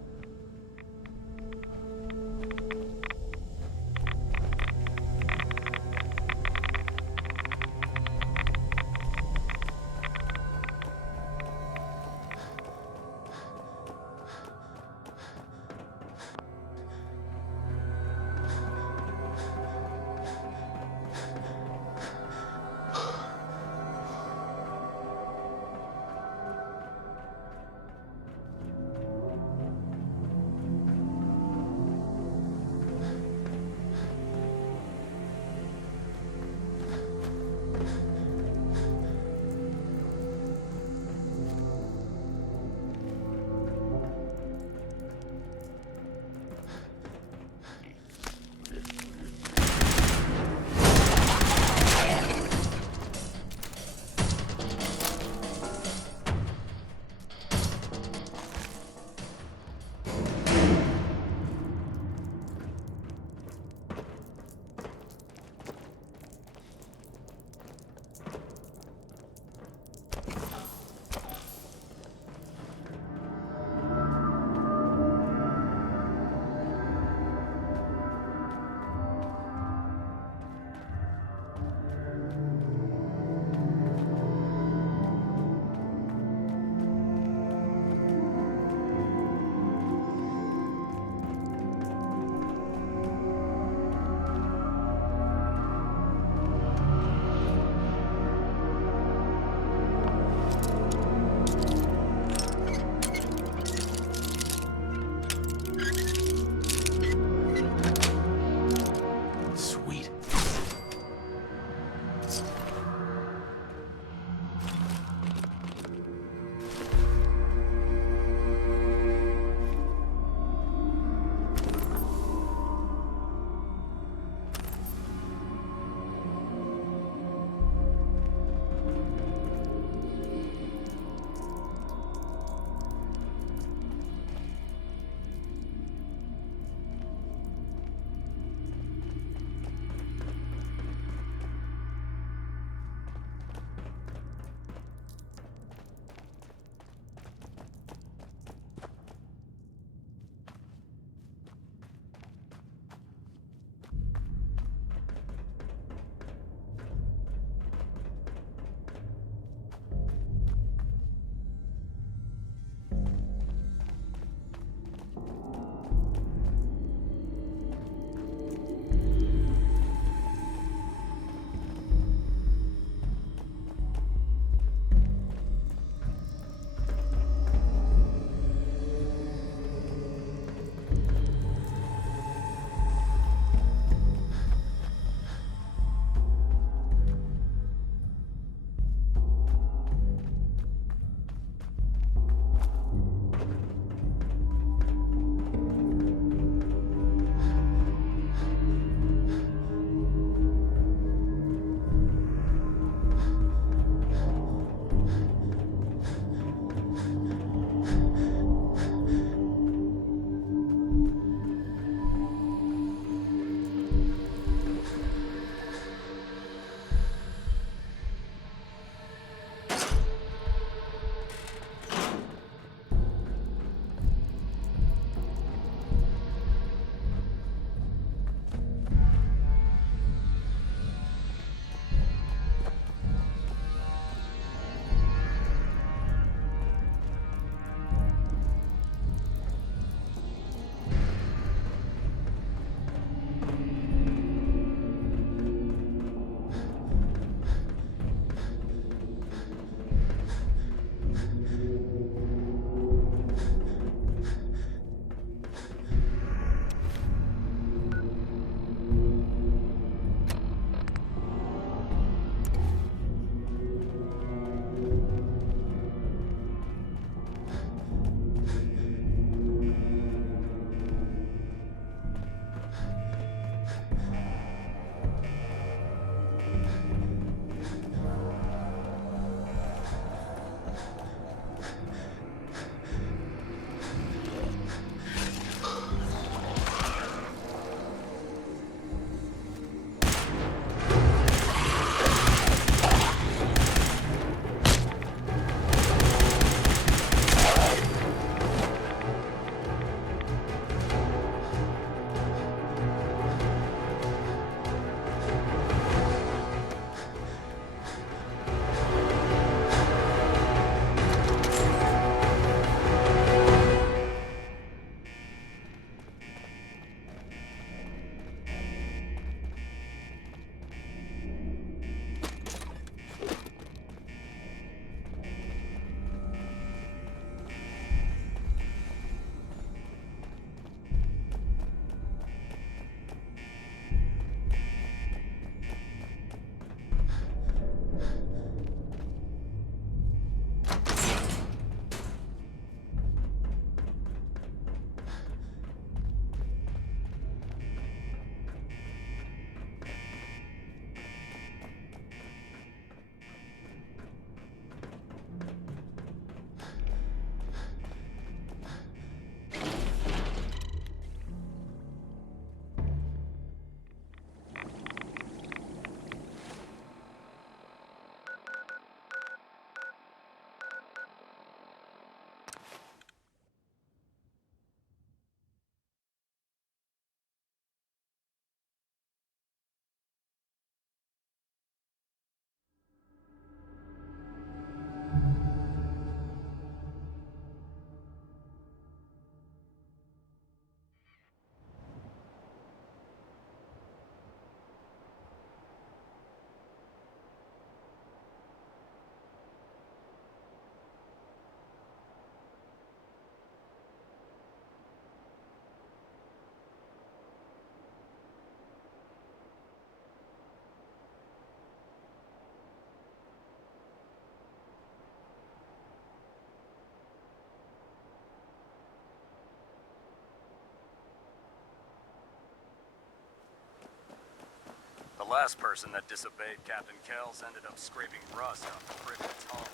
last person that disobeyed Captain Kells ended up scraping rust off the Privet's hull.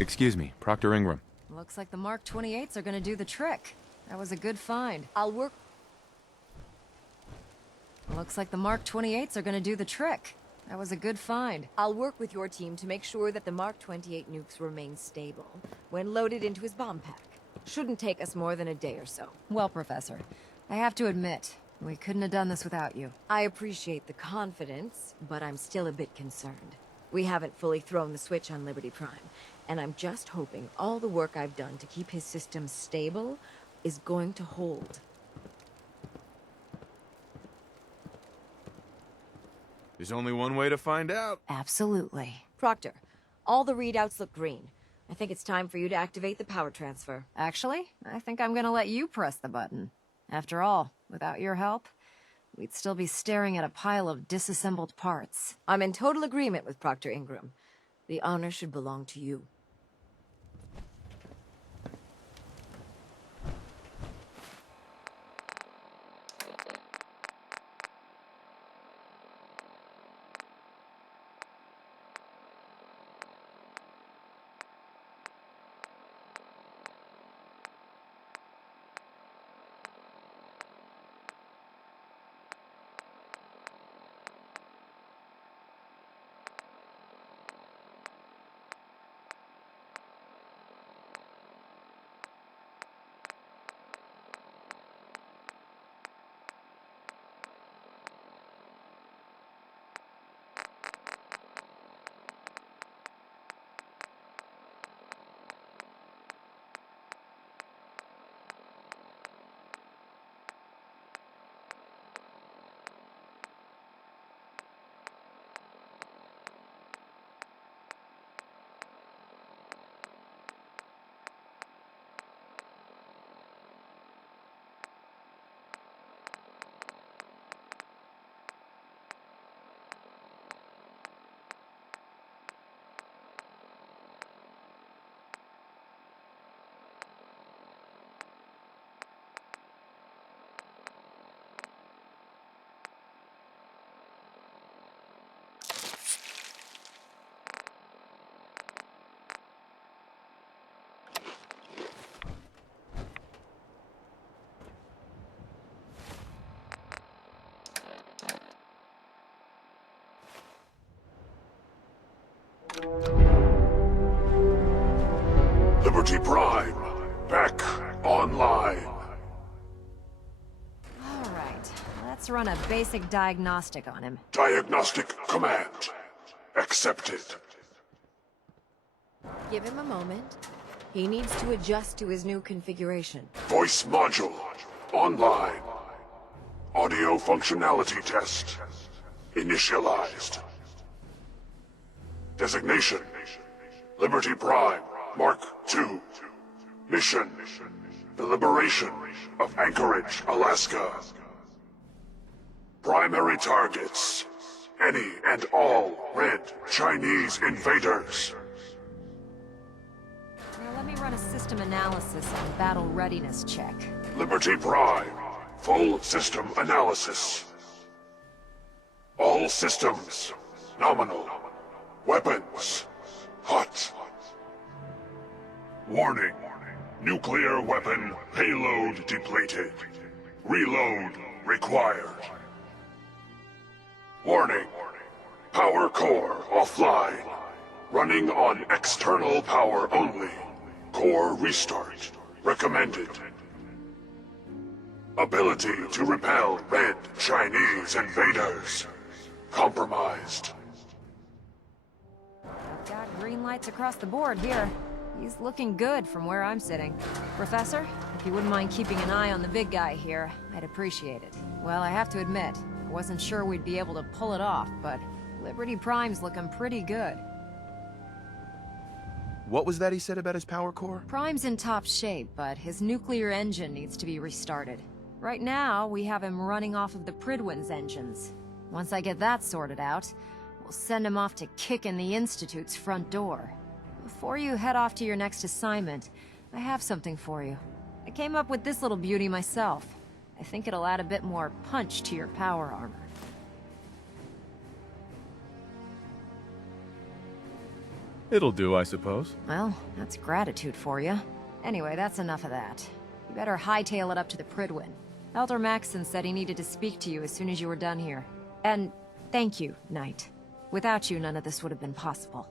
Excuse me, Proctor Ingram. Looks like the Mark 28s are gonna do the trick. That was a good find. Looks like the Mark 28s are gonna do the trick. That was a good find. I'll work with your team to make sure that the Mark 28 nukes remain stable when loaded into his bomb pack. Shouldn't take us more than a day or so. Well, Professor, I have to admit, we couldn't have done this without you. I appreciate the confidence, but I'm still a bit concerned. We haven't fully thrown the switch on Liberty Prime, and I'm just hoping all the work I've done to keep his systems stable is going to hold. There's only one way to find out. Absolutely. Proctor, all the readouts look green. I think it's time for you to activate the power transfer. Actually, I think I'm gonna let you press the button. After all, without your help, we'd still be staring at a pile of disassembled parts. I'm in total agreement with Proctor Ingram. The honor should belong to you. Liberty Prime, back online. All right, let's run a basic diagnostic on him. Diagnostic command accepted. Give him a moment. He needs to adjust to his new configuration. Voice module online. Audio functionality test initialized. Designation: Liberty Prime Mark II. Mission: the liberation of Anchorage, Alaska. Primary targets: any and all red Chinese invaders. Now let me run a system analysis and battle readiness check. Liberty Prime, full system analysis. All systems nominal. Weapons hot. Warning: nuclear weapon payload depleted. Reload required. Warning: power core offline. Running on external power only. Core restart recommended. Ability to repel red Chinese invaders compromised. Got green lights across the board here. He's looking good from where I'm sitting. Professor, if you wouldn't mind keeping an eye on the big guy here, I'd appreciate it. Well, I have to admit, I wasn't sure we'd be able to pull it off, but Liberty Prime's looking pretty good. What was that he said about his power core? Prime's in top shape, but his nuclear engine needs to be restarted. Right now, we have him running off of the Pridwin's engines. Once I get that sorted out, we'll send him off to kick in the Institute's front door. Before you head off to your next assignment, I have something for you. I came up with this little beauty myself. I think it'll add a bit more punch to your power armor. It'll do, I suppose. Well, that's gratitude for you. Anyway, that's enough of that. You better hightail it up to the Pridwin. Elder Maxson said he needed to speak to you as soon as you were done here. And thank you, Knight. Without you, none of this would have been possible.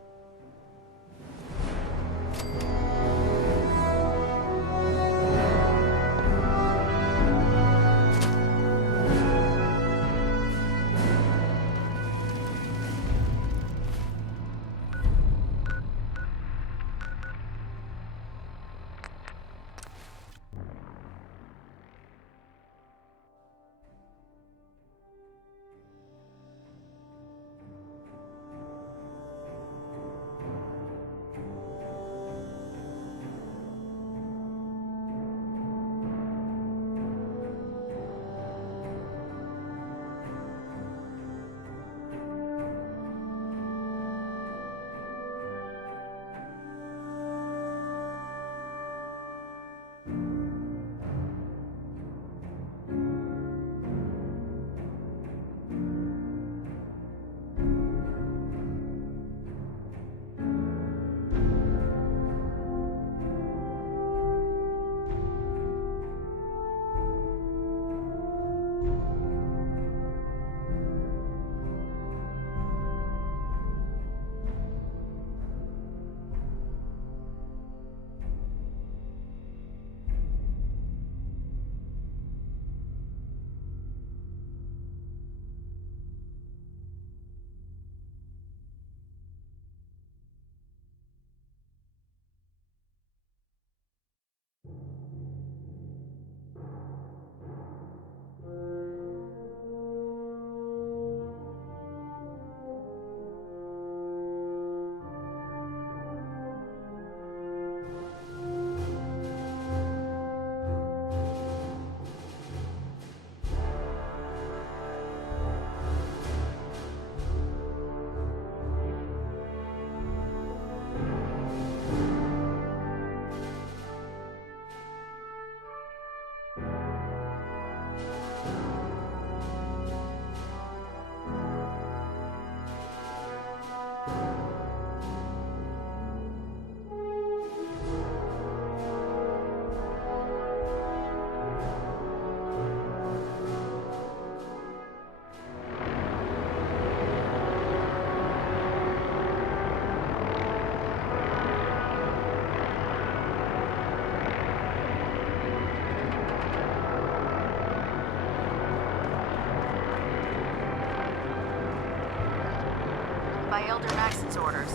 By Elder Maxson's orders.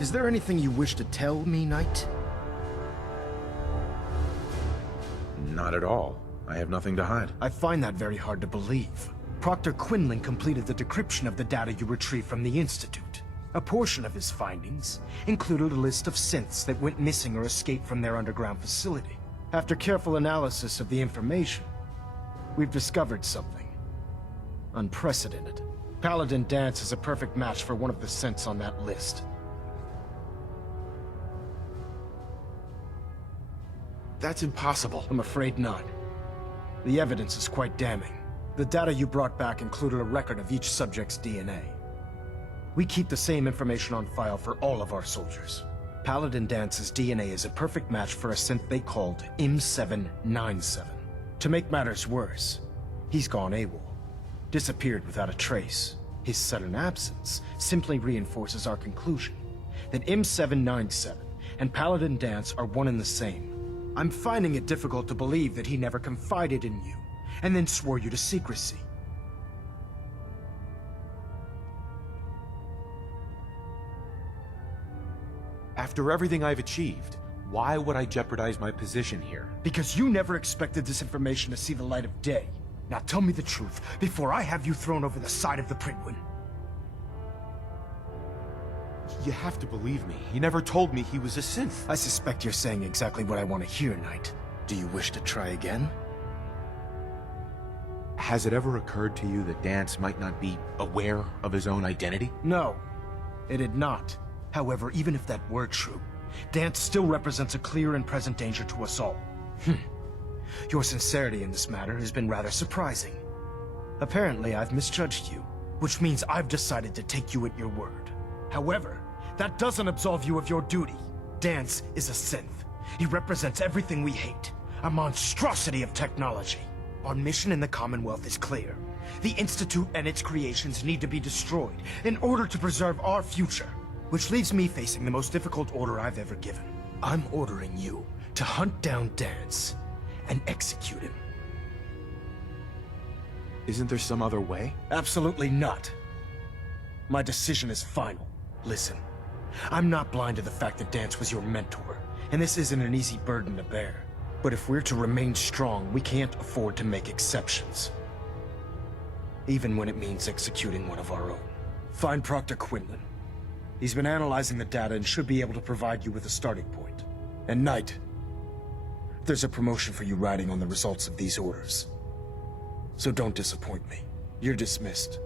Is there anything you wish to tell me, Knight? Not at all. I have nothing to hide. I find that very hard to believe. Proctor Quinlan completed the decryption of the data you retrieved from the Institute. A portion of his findings included a list of synths that went missing or escaped from their underground facility. After careful analysis of the information, we've discovered something unprecedented. Paladin Danse is a perfect match for one of the synths on that list. That's impossible. I'm afraid not. The evidence is quite damning. The data you brought back included a record of each subject's DNA. We keep the same information on file for all of our soldiers. Paladin Dance's DNA is a perfect match for a synth they called M797. To make matters worse, he's gone AWOL. Disappeared without a trace. His sudden absence simply reinforces our conclusion that M797 and Paladin Danse are one and the same. I'm finding it difficult to believe that he never confided in you, and then swore you to secrecy. After everything I've achieved, Why would I jeopardize my position here? Because you never expected this information to see the light of day. Now tell me the truth, before I have you thrown over the side of the Penguin. You have to believe me. He never told me he was a synth. I suspect you're saying exactly what I want to hear, Knight. Do you wish to try again? Has it ever occurred to you that Dance might not be aware of his own identity? No, it had not. However, even if that were true, Dance still represents a clear and present danger to us all. Your sincerity in this matter has been rather surprising. Apparently, I've misjudged you, which means I've decided to take you at your word. However, that doesn't absolve you of your duty. Dance is a synth. He represents everything we hate, a monstrosity of technology. Our mission in the Commonwealth is clear. The Institute and its creations need to be destroyed in order to preserve our future. Which leaves me facing the most difficult order I've ever given. I'm ordering you to hunt down Dance and execute him. Isn't there some other way? Absolutely not. My decision is final. Listen, I'm not blind to the fact that Dance was your mentor, and this isn't an easy burden to bear. But if we're to remain strong, we can't afford to make exceptions. Even when it means executing one of our own. Find Proctor Quinlan. He's been analyzing the data and should be able to provide you with a starting point. And Knight, there's a promotion for you riding on the results of these orders. So don't disappoint me. You're dismissed.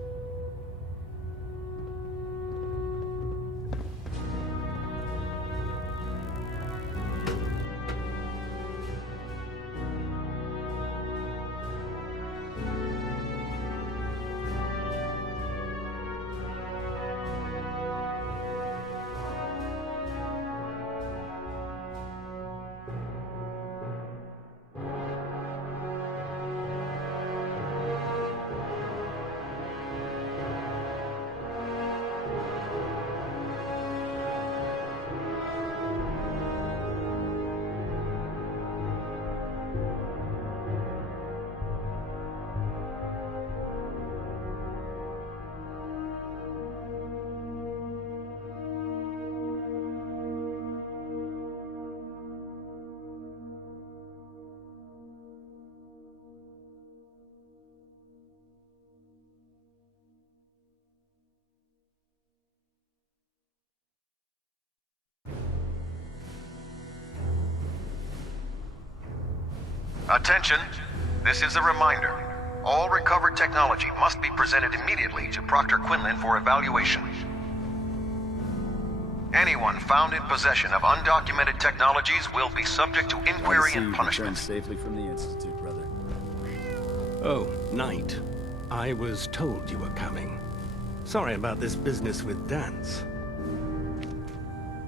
Attention, this is a reminder. All recovered technology must be presented immediately to Proctor Quinlan for evaluation. Anyone found in possession of undocumented technologies will be subject to inquiry and punishment. Safely from the Institute, brother. Oh, Knight. I was told you were coming. Sorry about this business with Dance.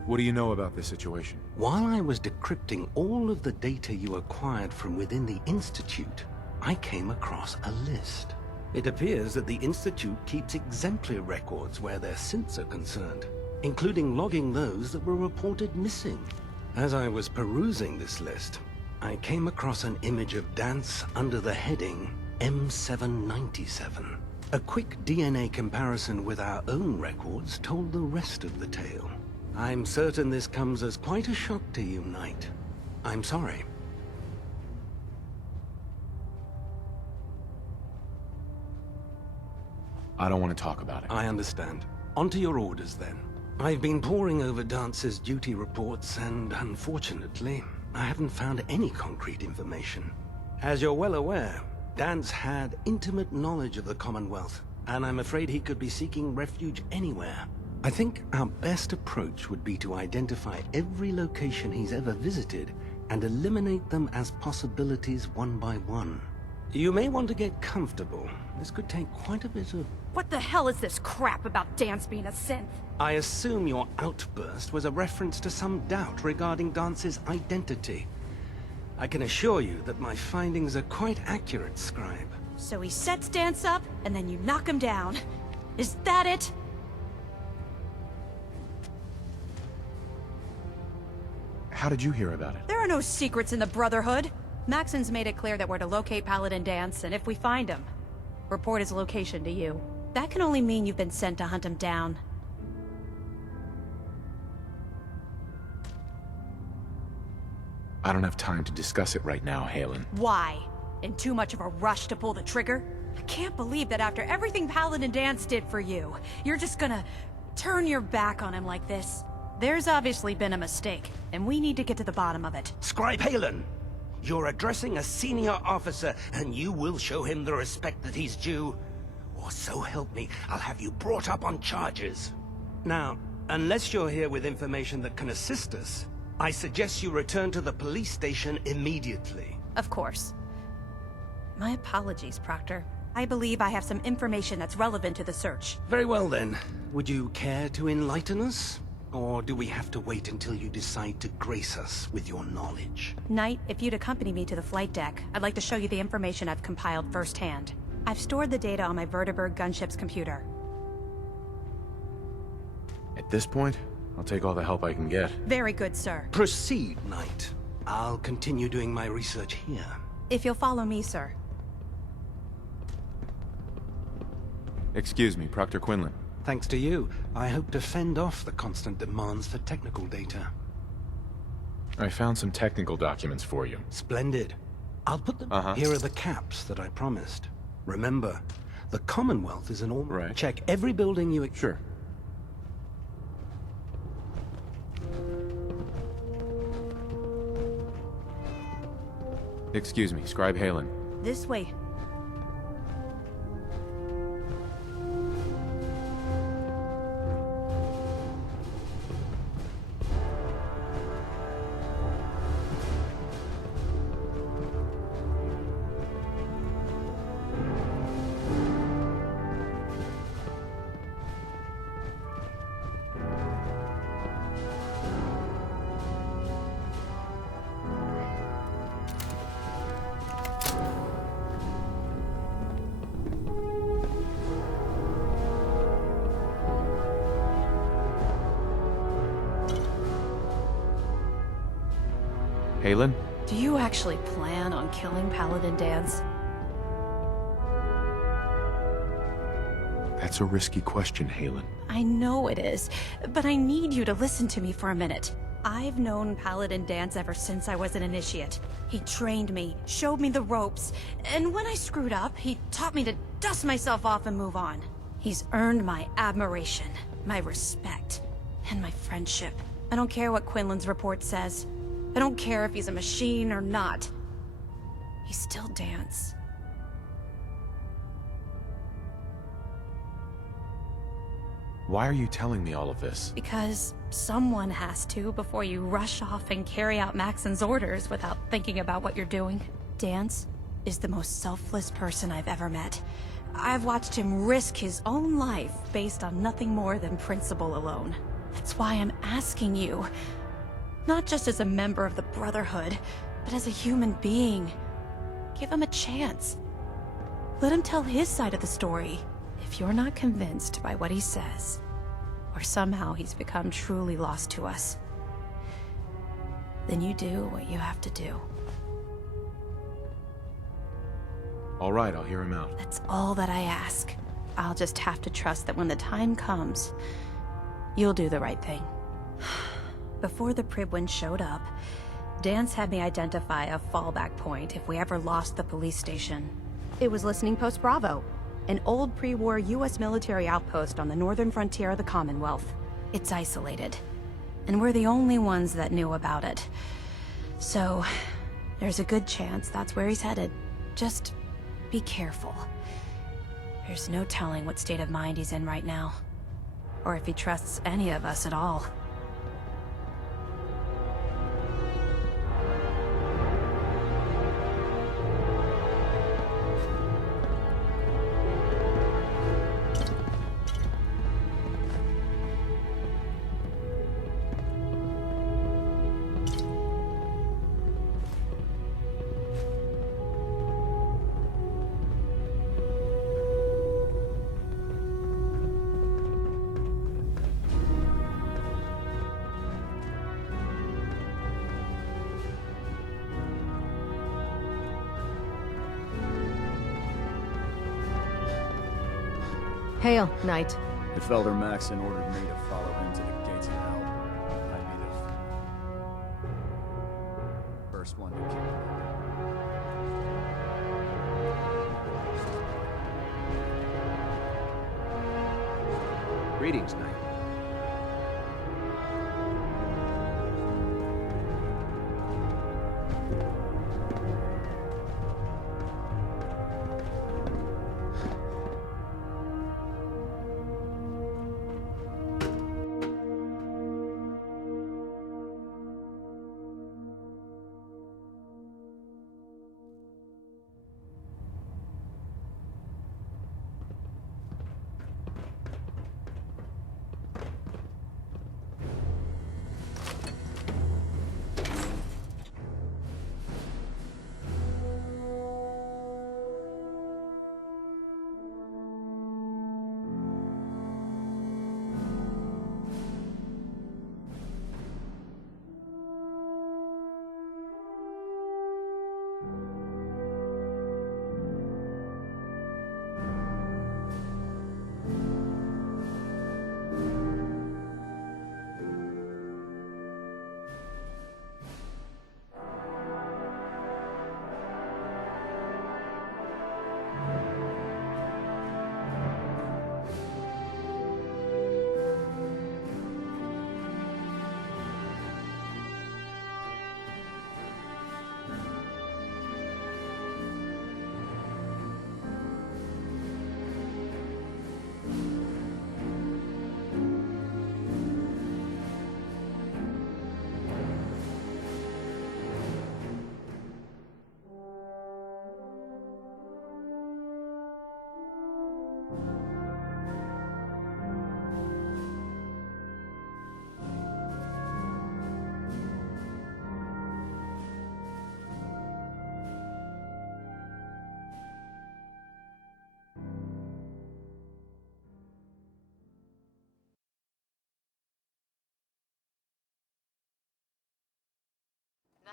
What do you know about this situation? While I was decrypting all of the data you acquired from within the Institute, I came across a list. It appears that the Institute keeps exemplary records where their synths are concerned, including logging those that were reported missing. As I was perusing this list, I came across an image of Dance under the heading M797. A quick DNA comparison with our own records told the rest of the tale. I'm certain this comes as quite a shock to you, Knight. I'm sorry. I don't want to talk about it. I understand. On to your orders, then. I've been poring over Dance's duty reports, and unfortunately, I haven't found any concrete information. As you're well aware, Dance had intimate knowledge of the Commonwealth, and I'm afraid he could be seeking refuge anywhere. I think our best approach would be to identify every location he's ever visited and eliminate them as possibilities one by one. You may want to get comfortable. This could take quite a bit of... What the hell is this crap about Dance being a synth? I assume your outburst was a reference to some doubt regarding Dance's identity. I can assure you that my findings are quite accurate, Scribe. So he sets Dance up, and then you knock him down. Is that it? How did you hear about it? There are no secrets in the Brotherhood. Maxon's made it clear that we're to locate Paladin Dance, and if we find him, report his location to you. That can only mean you've been sent to hunt him down. I don't have time to discuss it right now, Halen. Why? In too much of a rush to pull the trigger? I can't believe that after everything Paladin Dance did for you, you're just gonna turn your back on him like this. There's obviously been a mistake, and we need to get to the bottom of it. Scribe Halen, you're addressing a senior officer, and you will show him the respect that he's due. Or so help me, I'll have you brought up on charges. Now, unless you're here with information that can assist us, I suggest you return to the police station immediately. Of course. My apologies, Proctor. I believe I have some information that's relevant to the search. Very well then. Would you care to enlighten us? Or do we have to wait until you decide to grace us with your knowledge? Knight, if you'd accompany me to the flight deck, I'd like to show you the information I've compiled firsthand. I've stored the data on my Vertibird gunship's computer. At this point, I'll take all the help I can get. Very good, sir. Proceed, Knight. I'll continue doing my research here. If you'll follow me, sir. Excuse me, Proctor Quinlan. Thanks to you, I hope to fend off the constant demands for technical data. I found some technical documents for you. Splendid. I'll put them... Here are the caps that I promised. Remember, the Commonwealth is an all... Right. Check every building you... Sure. Excuse me, Scribe Halen. This way. Halen? Do you actually plan on killing Paladin Dance? That's a risky question, Halen. I know it is, but I need you to listen to me for a minute. I've known Paladin Dance ever since I was an initiate. He trained me, showed me the ropes, and when I screwed up, he taught me to dust myself off and move on. He's earned my admiration, my respect, and my friendship. I don't care what Quinlan's report says. I don't care if he's a machine or not. He's still Dance. Why are you telling me all of this? Because someone has to before you rush off and carry out Maxon's orders without thinking about what you're doing. Dance is the most selfless person I've ever met. I've watched him risk his own life based on nothing more than principle alone. That's why I'm asking you. Not just as a member of the Brotherhood, but as a human being. Give him a chance. Let him tell his side of the story. If you're not convinced by what he says, or somehow he's become truly lost to us, then you do what you have to do. All right, I'll hear him out. That's all that I ask. I'll just have to trust that when the time comes, you'll do the right thing. Before the Pribwin showed up, Dance had me identify a fallback point if we ever lost the police station. It was Listening Post Bravo, an old pre-war US military outpost on the northern frontier of the Commonwealth. It's isolated, and we're the only ones that knew about it. So, there's a good chance that's where he's headed. Just be careful. There's no telling what state of mind he's in right now, or if he trusts any of us at all. Hail, Knight. If Elder Maxon ordered me to follow him to the gates of hell, I'd be the Greetings, Knight.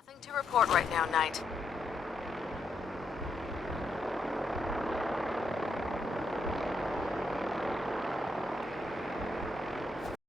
Nothing to report right now, Knight.